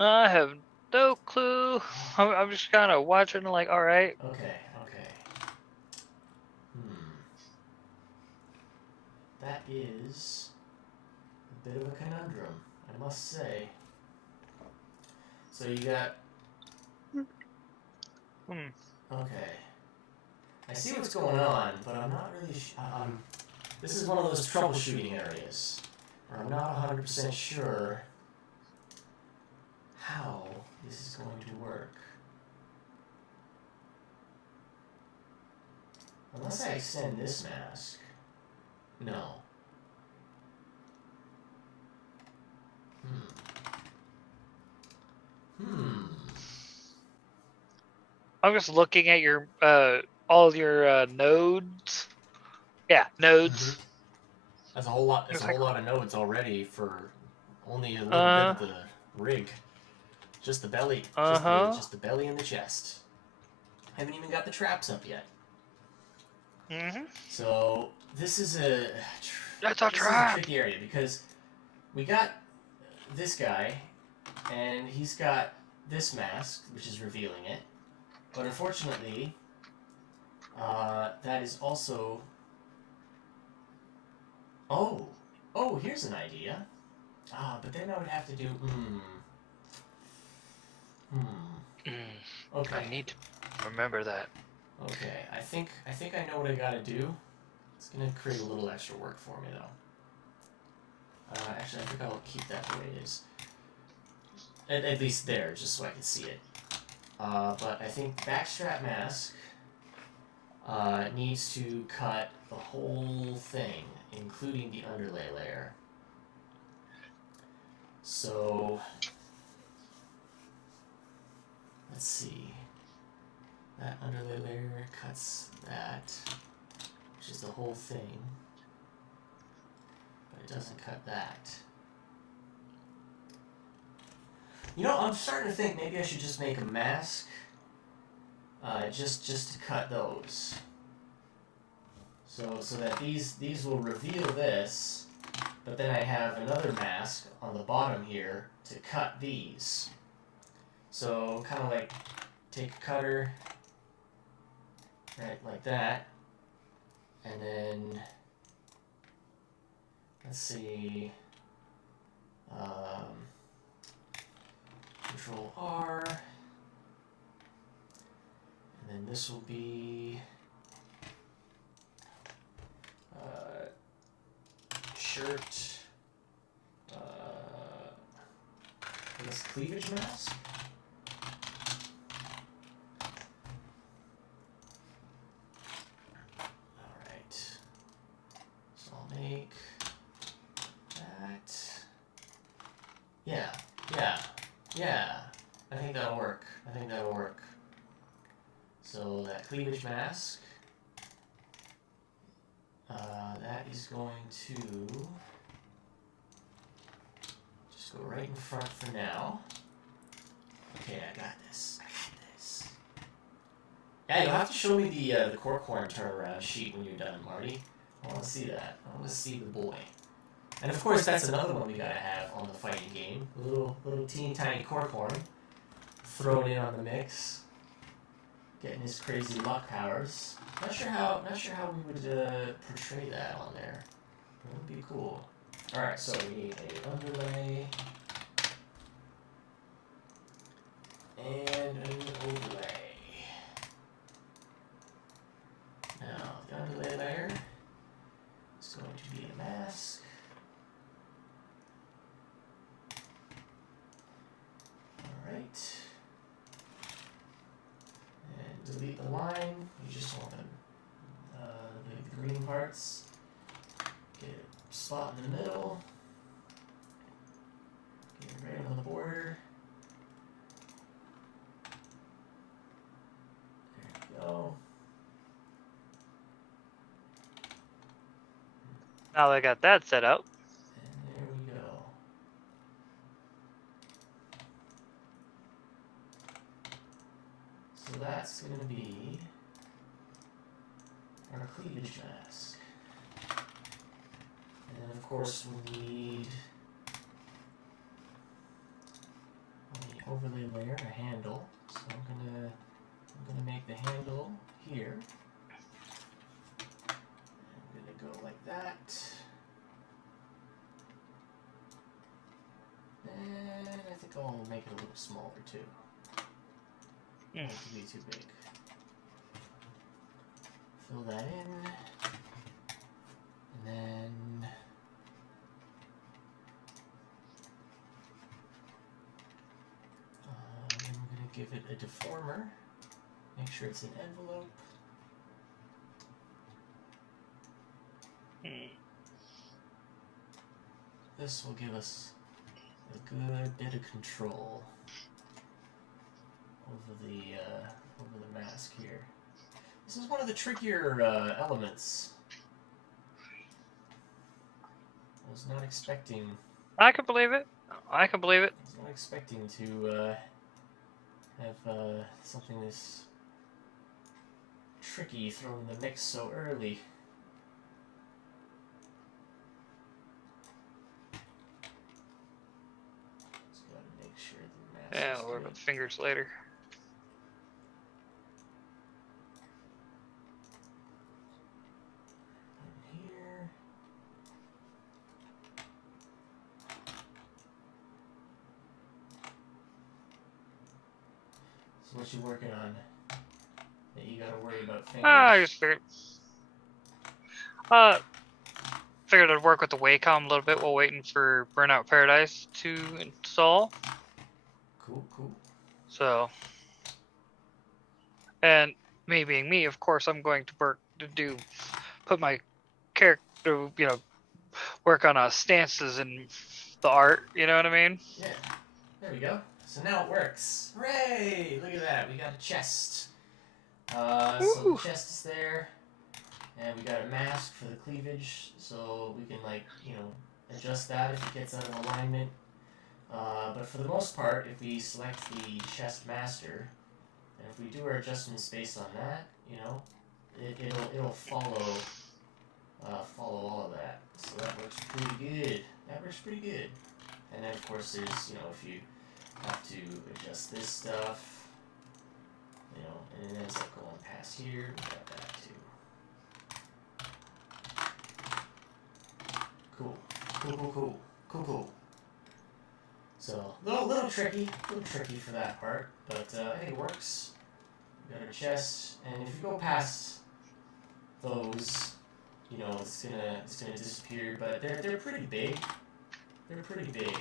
I have no clue. I'm just kind of watching, like, all right. Okay. That is a bit of a conundrum, I must say. So you got. Okay. I see what's going on, but I'm not really. This is one of those troubleshooting areas where I'm not 100% sure how this is going to work. Unless I extend this mask. No. I'm just looking at your all your nodes. Yeah, nodes. That's a whole lot. There's a whole lot of nodes already for only a little bit of the rig. Just the belly. Just the belly and the chest. Haven't even got the traps up yet. So this is a tricky area because we got this guy, and he's got this mask, which is revealing it. But unfortunately, that is also. Oh, here's an idea. But then I would have to do. Okay. I need to remember that. Okay, I think I know what I gotta do. It's gonna create a little extra work for me though. Actually, I think I'll keep that the way it is. At least there, just so I can see it. But I think backstrap mask needs to cut the whole thing, including the underlay layer. So let's see. That underlay layer cuts that, which is the whole thing, but it doesn't cut that. You know, I'm starting to think maybe I should just make a mask, just to cut those. So that these will reveal this, but then I have another mask on the bottom here to cut these. So kind of like take a cutter, right, like that, and then let's see. Control R, and then this will be shirt. This cleavage mask. Alright. So I'll make that. Yeah. I think that'll work. So that cleavage mask. That is going to just go right in front for now. Okay, I got this. Yeah, you'll have to show me the cork horn turnaround sheet when you're done, Marty. I want to see that. I want to see the boy. And of course, that's another one we gotta have on the fighting game. A little teeny tiny cork horn. Thrown in on the mix. Getting his crazy luck powers. Not sure how we would portray that on there. It would be cool. Alright, so we need an underlay. And an overlay. Now, the underlay layer is going to be a mask. Alright. And delete the line. You just want the green parts. Get a spot in the middle. Get it right on the border. There we go. Now that I got that set up. And there we go. So that's going to be our cleavage mask. And then of course we need the overlay layer, a handle. So I'm gonna make the handle here. I'm gonna go like that. And I think I'll make it a little smaller too. Not to be too big. Fill that in. And then we're going to give it a deformer. Make sure it's an envelope. This will give us a good bit of control over the mask here. This is one of the trickier elements. I was not expecting. I can believe it. I was not expecting to have something this tricky thrown in the mix so early. Just gotta make sure the mask. Yeah, we'll work with fingers later. Here. So what you working on that you gotta worry about fingers? I just figured. Figured I'd work with the Wacom a little bit while waiting for Burnout Paradise to install. Cool. So, and me being me, of course, I'm going to put my character, work on stances and the art. You know what I mean? Yeah. There we go. So now it works. Hooray! Look at that. We got a chest. So the chest is there. And we got a mask for the cleavage, so we can, adjust that if it gets out of alignment. But for the most part, if we select the chest master, and if we do our adjustments based on that, it'll follow all of that. So that works pretty good. And then, of course, there's, if you have to adjust this stuff, and it ends up going past here, we got that too. Cool. So, little tricky for that part, but I think it works. We got our chest, and if you go past those, you know, it's gonna disappear. But they're pretty big. They're pretty big.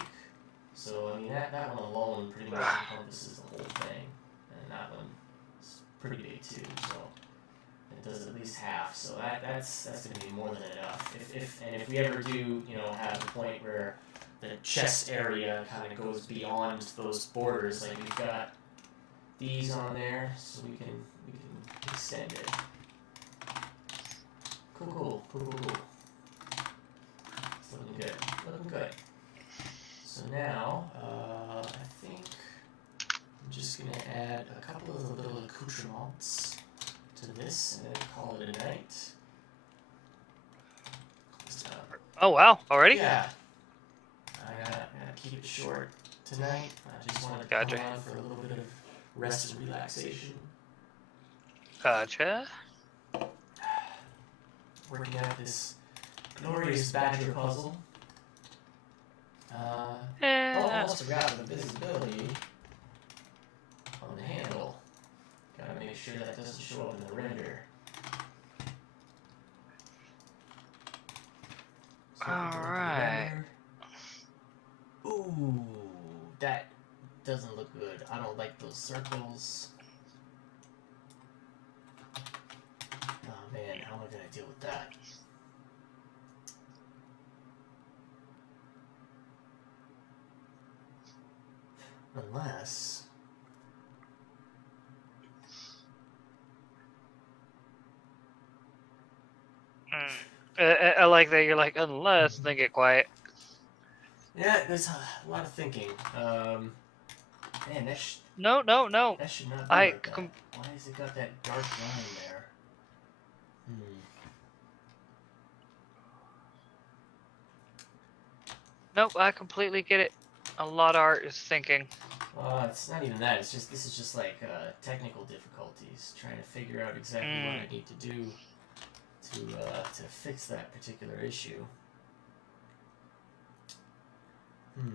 So I mean that one alone pretty much encompasses the whole thing, and that one's pretty big too. So it does at least half. So that's gonna be more than enough. If we ever do, you know, have a point where the chest area kind of goes beyond those borders, like we've got these on there, so we can extend it. Cool. It's looking good. So now, I think I'm just gonna add a couple of the little accoutrements to this and then call it a night. Oh wow, already? Yeah. I gotta keep it short tonight. I just wanted to Gotcha. come on for a little bit of rest and relaxation. Gotcha. Working out this glorious badger puzzle. Almost forgot the visibility on the handle. Gotta make sure that doesn't show up in the render. So Alright. Ooh, that doesn't look good. I don't like those circles. Oh man, how am I gonna deal with that? Unless... I like that you're like, unless, then get quiet. Yeah, there's a lot of thinking. Man, that No. that should not be I like that. Why has it got that dark line there? Nope, I completely get it. A lot of art is thinking. It's not even that. This is just like technical difficulties, trying to figure out exactly what I need to do to fix that particular issue. Let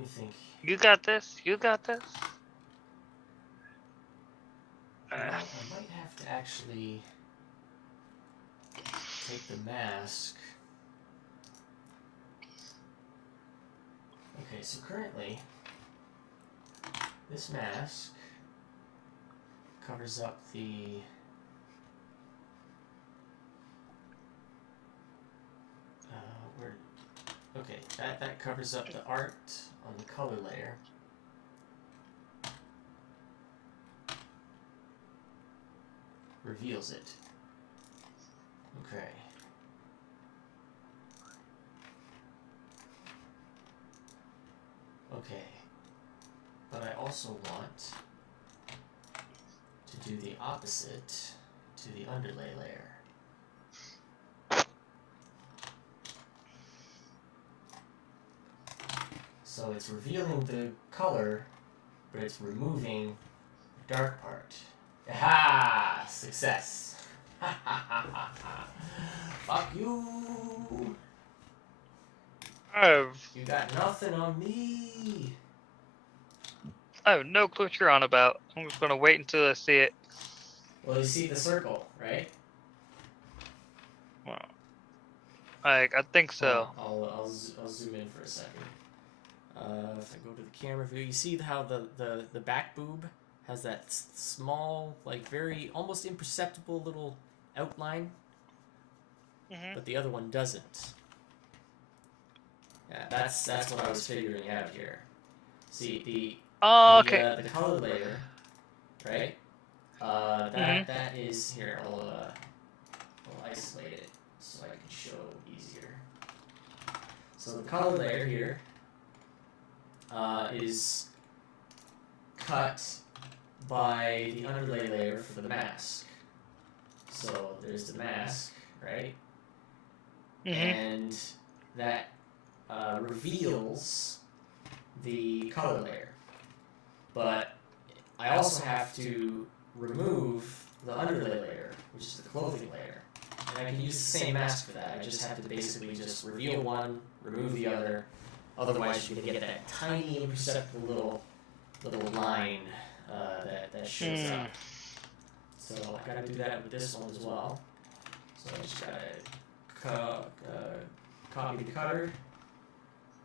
me think. You got this. I might have to actually take the mask. Okay, so currently, this mask covers up the okay, that covers up the art on the color layer. Reveals it. Okay. Okay. But I also want to do the opposite to the underlay layer. So it's revealing the color, but it's removing the dark part. Aha! Success! Fuck you! You got nothing on me! I have no clue what you're on about. I'm just gonna wait until I see it. Well, you see the circle, right? Well, I think so. I'll zoom in for a second. If I go to the camera view, you see how the back boob has that small, like very almost imperceptible little outline, but the other one doesn't. Yeah, that's what I was figuring out here. See the the color layer, right? That is here. I'll isolate it so I can show easier. So the color layer here is cut by the underlay layer for the mask. So there's the mask, right? And that reveals the color layer. But I also have to remove the underlay layer, which is the clothing layer. And I can use the same mask for that. I just have to basically just reveal one, remove the other. Otherwise, you're going to get that tiny, imperceptible little line that shows up. So I gotta do that with this one as well. So I just gotta copy the cutter,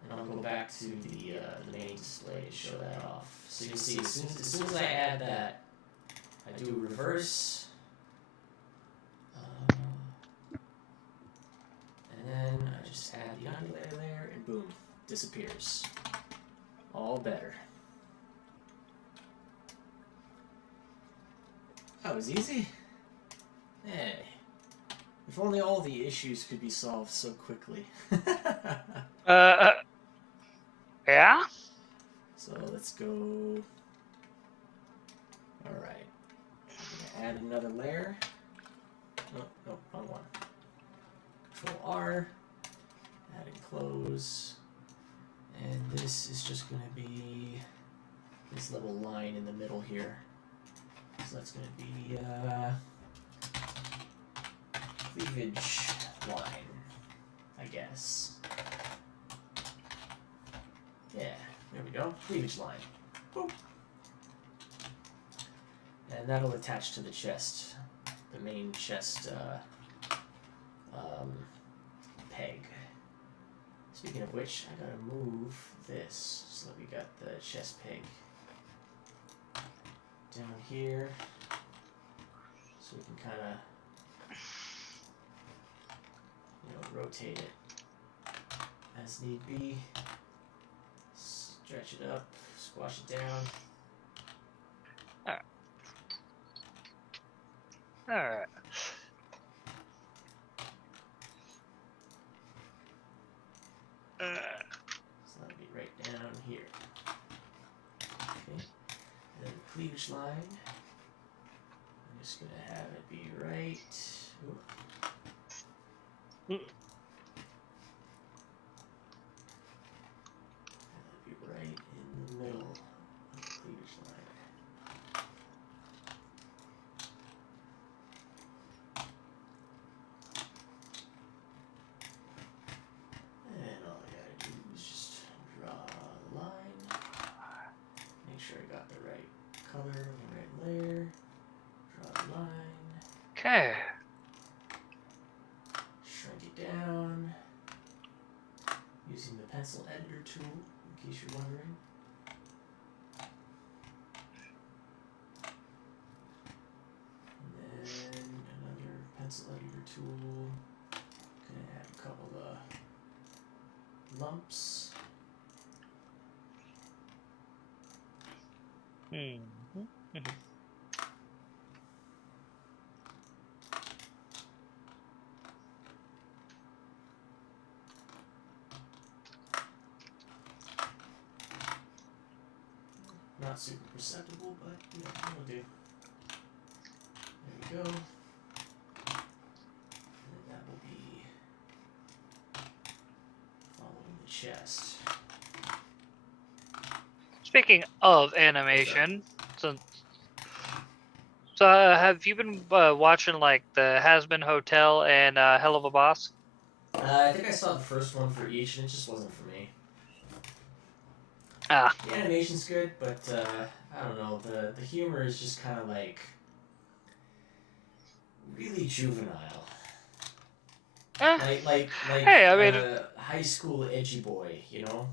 and I'll go back to the main display to show that off. So you'll see, as soon as I add that, I do reverse, and then I just add the undulator layer, and boom, disappears. All better. That was easy. Hey. If only all the issues could be solved so quickly. Yeah? So let's go. Alright. I'm gonna add another layer. No, wrong one. Control R. Add and close. And this is just gonna be this little line in the middle here. So that's gonna be cleavage line, I guess. Yeah, there we go. Cleavage line. Boop. And that'll attach to the chest, the main chest peg. Speaking of which, I gotta move this so that we got the chest peg down here, so we can kind of, rotate it as need be. Stretch it up, squash it down. Alright. So that'll be right down here. Okay. And then the cleavage line. I'm just gonna have it be right. That'll be right in the middle of the cleavage line. And all I gotta do is just draw the line. Make sure I got the right color on the right layer. Draw the line. Okay. Shrink it down. Using the pencil editor tool, in case you're wondering. And then another pencil editor tool. Gonna add a couple of lumps. Not super perceptible, but it'll do. There we go. And that will be following the chest. Speaking of animation, so have you been watching like the Has Been Hotel and Hell of a Boss? I think I saw the first one for each, and it just wasn't for me. Ah. The animation's good, but I don't know. The humor is just kind of like really juvenile. Like hey, I mean, high school edgy boy, you know.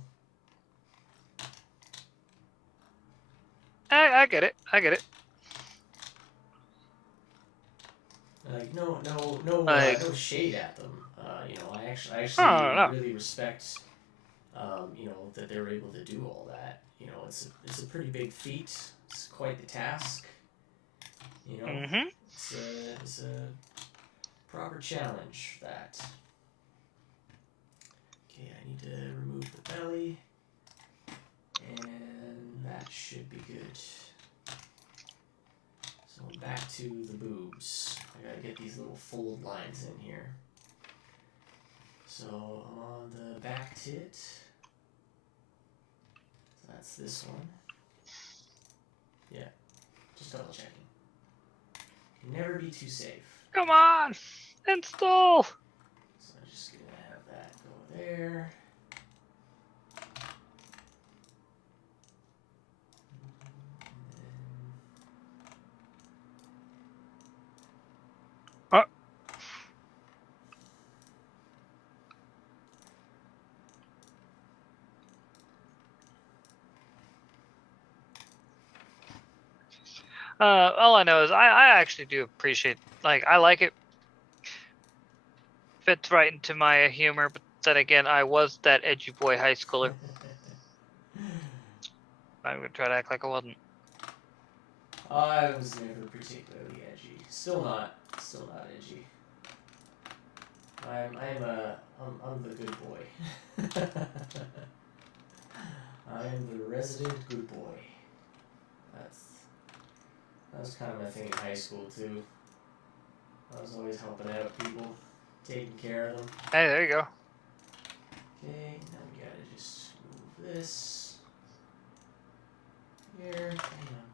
I get it. I get it. Like no shade at them. I actually really respect. That they were able to do all that. It's a pretty big feat. It's quite the task. It's a proper challenge. That. Okay, I need to remove the belly, and that should be good. So back to the boobs. I gotta get these little fold lines in here. So on the back tit. That's this one. Yeah, just double checking. Never be too safe. Come on, install. So I'm just gonna have that go there. All I know is I actually do appreciate, like, I like it. Fits right into my humor, but then again, I was that edgy boy high schooler. I'm gonna try to act like I wasn't. I was never particularly edgy. Still not edgy. I'm the good boy. I am the resident good boy. That was kind of my thing in high school too. I was always helping out people, taking care of them. Hey, there you go. Okay, now we gotta just move this here. Hang on.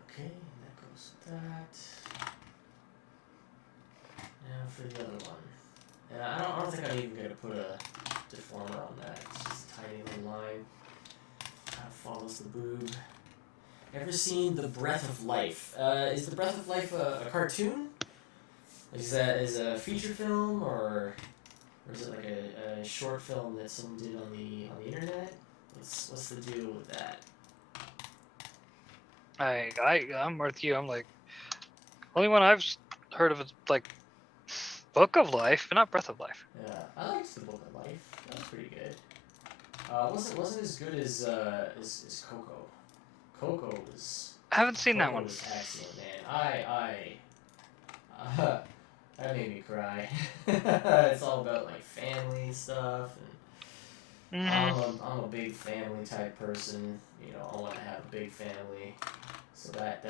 Okay, and that goes with that. Now for the other one. And I don't think I'm even gonna put a deformer on that. It's just a tiny little line. Kind of follows the boob. Ever seen The Breath of Life? Is The Breath of Life a cartoon? Is a feature film or is it like a short film that someone did on the internet? What's the deal with that? I'm with you. I'm like, only one I've heard of is like Book of Life, but not Breath of Life. Yeah, I liked The Book of Life. That was pretty good. Wasn't as good as Coco. Coco was. I haven't seen that one. Was excellent, man. That made me cry. It's all about like family stuff, and I'm a big family type person. You know, I want to have a big family, so that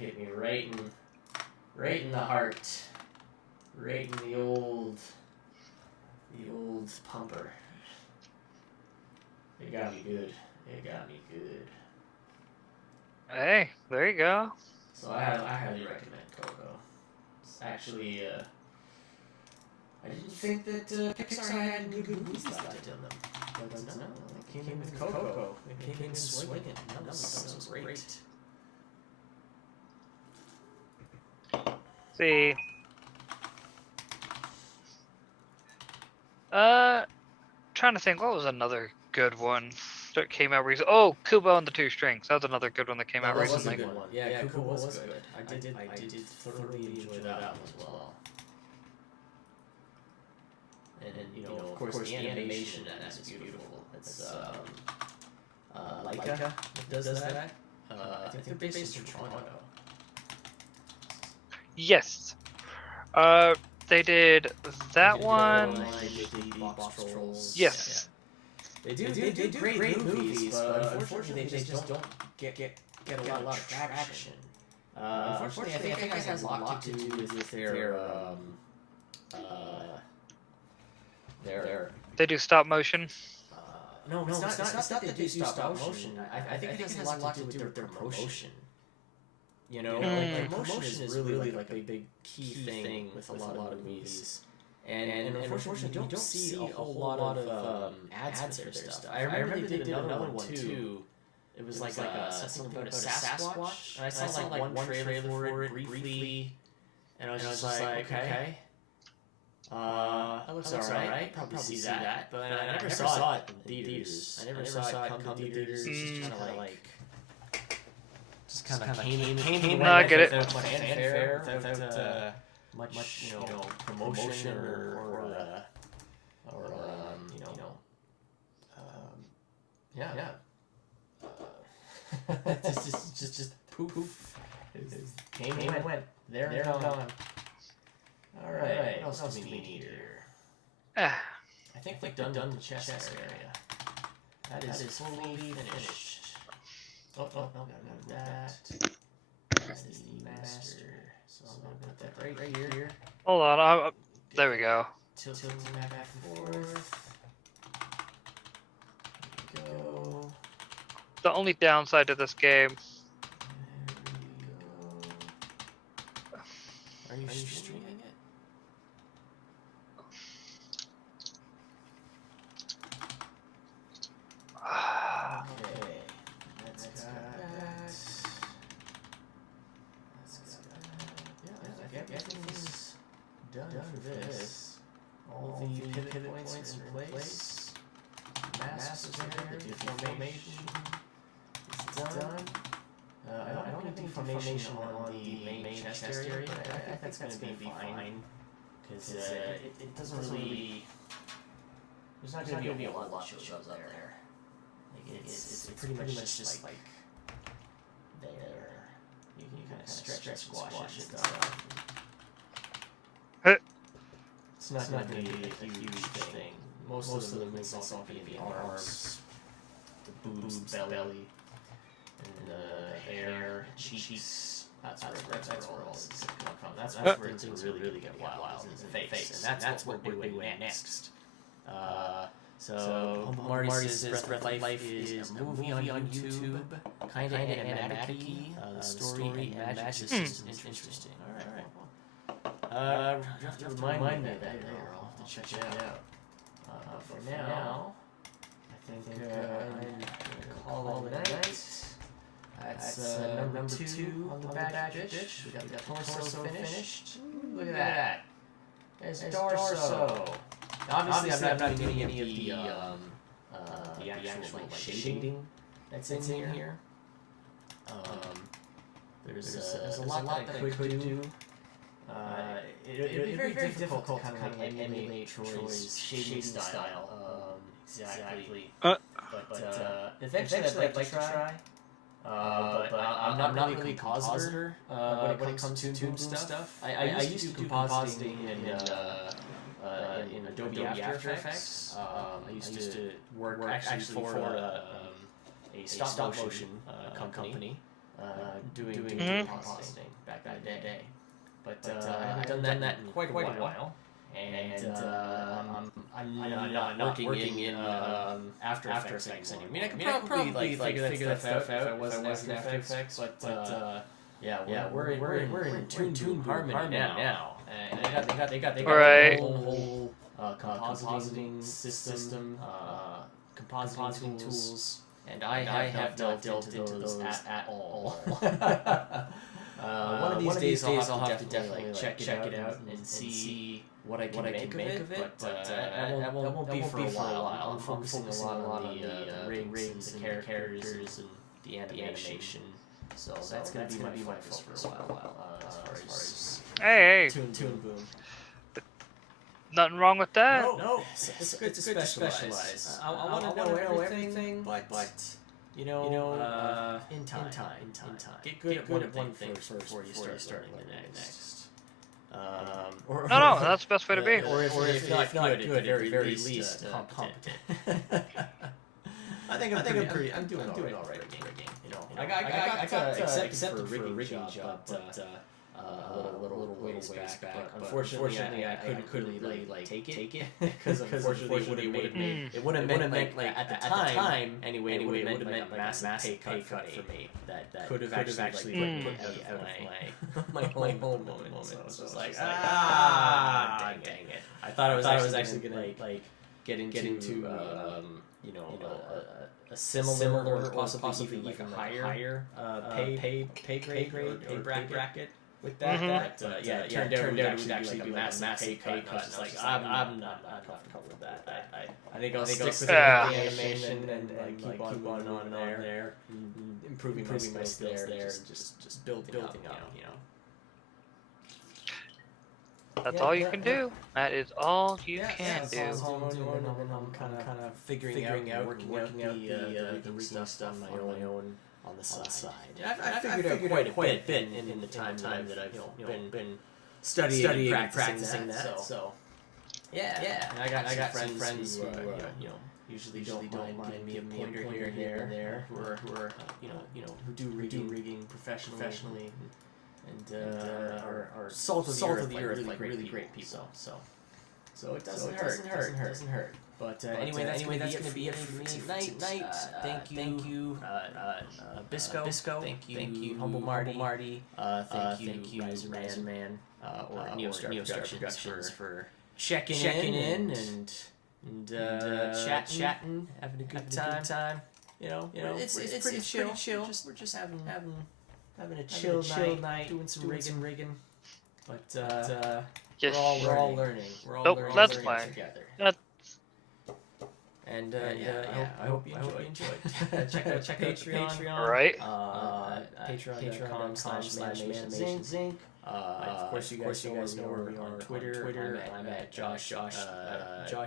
hit me right in the heart, right in the old pumper. It got me good. Hey, there you go. So I highly recommend Coco. It's actually, I didn't think that Pixar had any good movies left in them. But no, it came in with Coco. It came in swinging. That was great. See. Trying to think, what was another good one that came out recently? Oh, Kubo and the Two Strings. That was another good one that came out recently. That was a good one. Yeah, Kubo was good. I did thoroughly enjoy that one as well. And you know, of course, the animation in that is beautiful. It's Laika that does that. I think they're based in Toronto. Yes. They did that one. They did the Box Trolls. Yes. Yeah. They do great movies, but unfortunately they just don't get a lot of traction. Unfortunately, I think it has a lot to do with their They do stop motion. No, it's not that they do stop motion. I think it has a lot to do with their promotion. You know, like promotion is really like a big key thing with a lot of movies. And unfortunately, you don't see a whole lot of ads for their stuff. I remember they did another one too. It was like something about a Sasquatch. And I saw like one trailer for it briefly. And I was just like, okay. That looks alright. Probably see that. But I never saw it in theaters. I never saw it come to theaters. Just kind of came No, I get it. Without much fanfare, without much you know, promotion or just poof. Came and went. There and gone. All right. What else do we need here? I think we've done the chest area. That is fully finished. Oh, no, that. That is the master. So I'm going to put that right here. Hold on. There we go. Tilting back and forth. There we go. The only downside to this game. There we go. Are you streaming it? Okay. Let's got that. Yeah, everything's done for this. All the pivot points are in place. Masks are there, the deformation I don't have any information on the main chest area, but I think that's going to be fine. Because it doesn't really... There's not going to be a lot that shows up there. Like, it's pretty much just like there. You can kind of stretch and squash it and stuff. It's not going to be a huge thing. Most of the movements also going to be the arms, the boobs, belly, and the hair, cheeks. That's where all this is coming from. That's where things really get wild in the face, and that's what we're doing next. So Marty's Breath of Life is a movie on YouTube, kind of animatic-y. The story and magic system is interesting. Alright. You have to remind me of that later. I'll have to check it out. For now, I think I'm going to call it a night. That's number 2 on the back dish. We got the torso finished. Ooh, look at that. There's torso. Obviously, I'm not doing any of the actual like, shading that's in here. There's a lot that I could do. It'd be very difficult to kind of like emulate Troy's shading style. Exactly. But eventually I'd like to try. But I'm not really a compositor when it comes to Toon Boom stuff. I used to do compositing in Adobe After Effects. I used to work actually for a stop motion company doing compositing back in the day. But I haven't done that in quite a while. And I'm not working in After Effects anymore. I mean, I could probably figure that stuff out if I wasn't in After Effects, but yeah, we're in Toon Boom Harmony now. And they got the whole compositing system, compositing tools, and I have not delved into those at all. One of these days I'll have to definitely check it out and see what I can make of it, but that won't be for a while. I'm focusing a lot on the rigs and the characters and the animation. So that's going to be my focus for a while as far as Hey. Toon Boom. Nothing wrong with that. No, it's good to specialize. I want to know everything, but you know, in time. Get good at one thing first before you start the next. No, that's the best way to be. Or if not good, at the very least, competent. I think I'm doing all right for a game. You know, I got accepted for a rigging job, but a little ways back. But unfortunately, I couldn't really take it because unfortunately it would have meant like at the time anyway it would have meant a massive pay cut for me that could have actually put out of my home moment. So it was just like dang it. I thought I was actually gonna like get into a similar or possibly even like a higher pay grade bracket with that. But it turned out it would actually be like a massive pay cut. It's like I'm not comfortable with that. I think I'll stick with the animation and keep on there, improving my skills there, and just building up, you know. That's all you can do. That is all you can do. I'm kind of figuring out, working out the rigging stuff on my own on the side. I figured out quite a bit in the time that I've been studying and practicing that. So yeah. And I got some friends who usually don't mind me a pointer here and there who are who do rigging professionally. And are salt of the earth, like really great people. So it doesn't hurt. But anyway, that's gonna be it for me tonight. Thank you, Bisco. Thank you, Humble Marty. Thank you, Riser Man, or Neostar Productions for checking in and chatting, having a good time. You know, it's pretty chill. We're just having a chill night, doing some rigging. But Yes. we're all learning. We're all learning that's fine. together. And I hope you enjoyed. check out Patreon. All right. Patreon.com/MANimations Inc. Of course, you guys know where we are on Twitter. I'm at Josh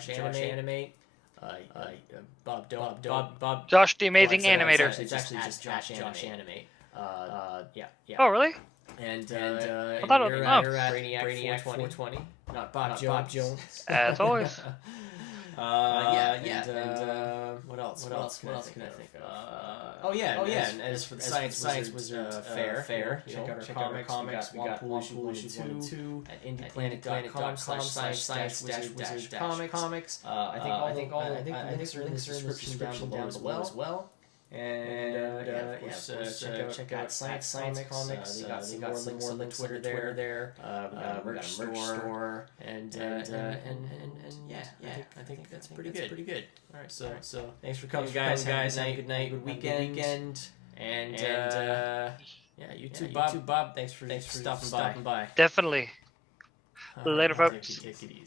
Animate. Bob. Josh, the amazing animator. It's actually just Josh Animate. Yeah. Oh, really? And I thought you're it at was Brainiac 420. Not Bob Jones. As always. What else can I think of? And as for the Science Wizard Fair, check out our comics. We got Juanpool issue 2 at indieplanet.com/science-wizard-comics. I think the links are in the description down below as well. And of course, check out Science Comics. They got some more links on Twitter there. We got a merch store, and I think that's pretty good. All right, so thanks for coming, guys. Have a good night, good weekend, and you too, Bob. Thanks for stopping by. Definitely. Later, folks. Take it easy.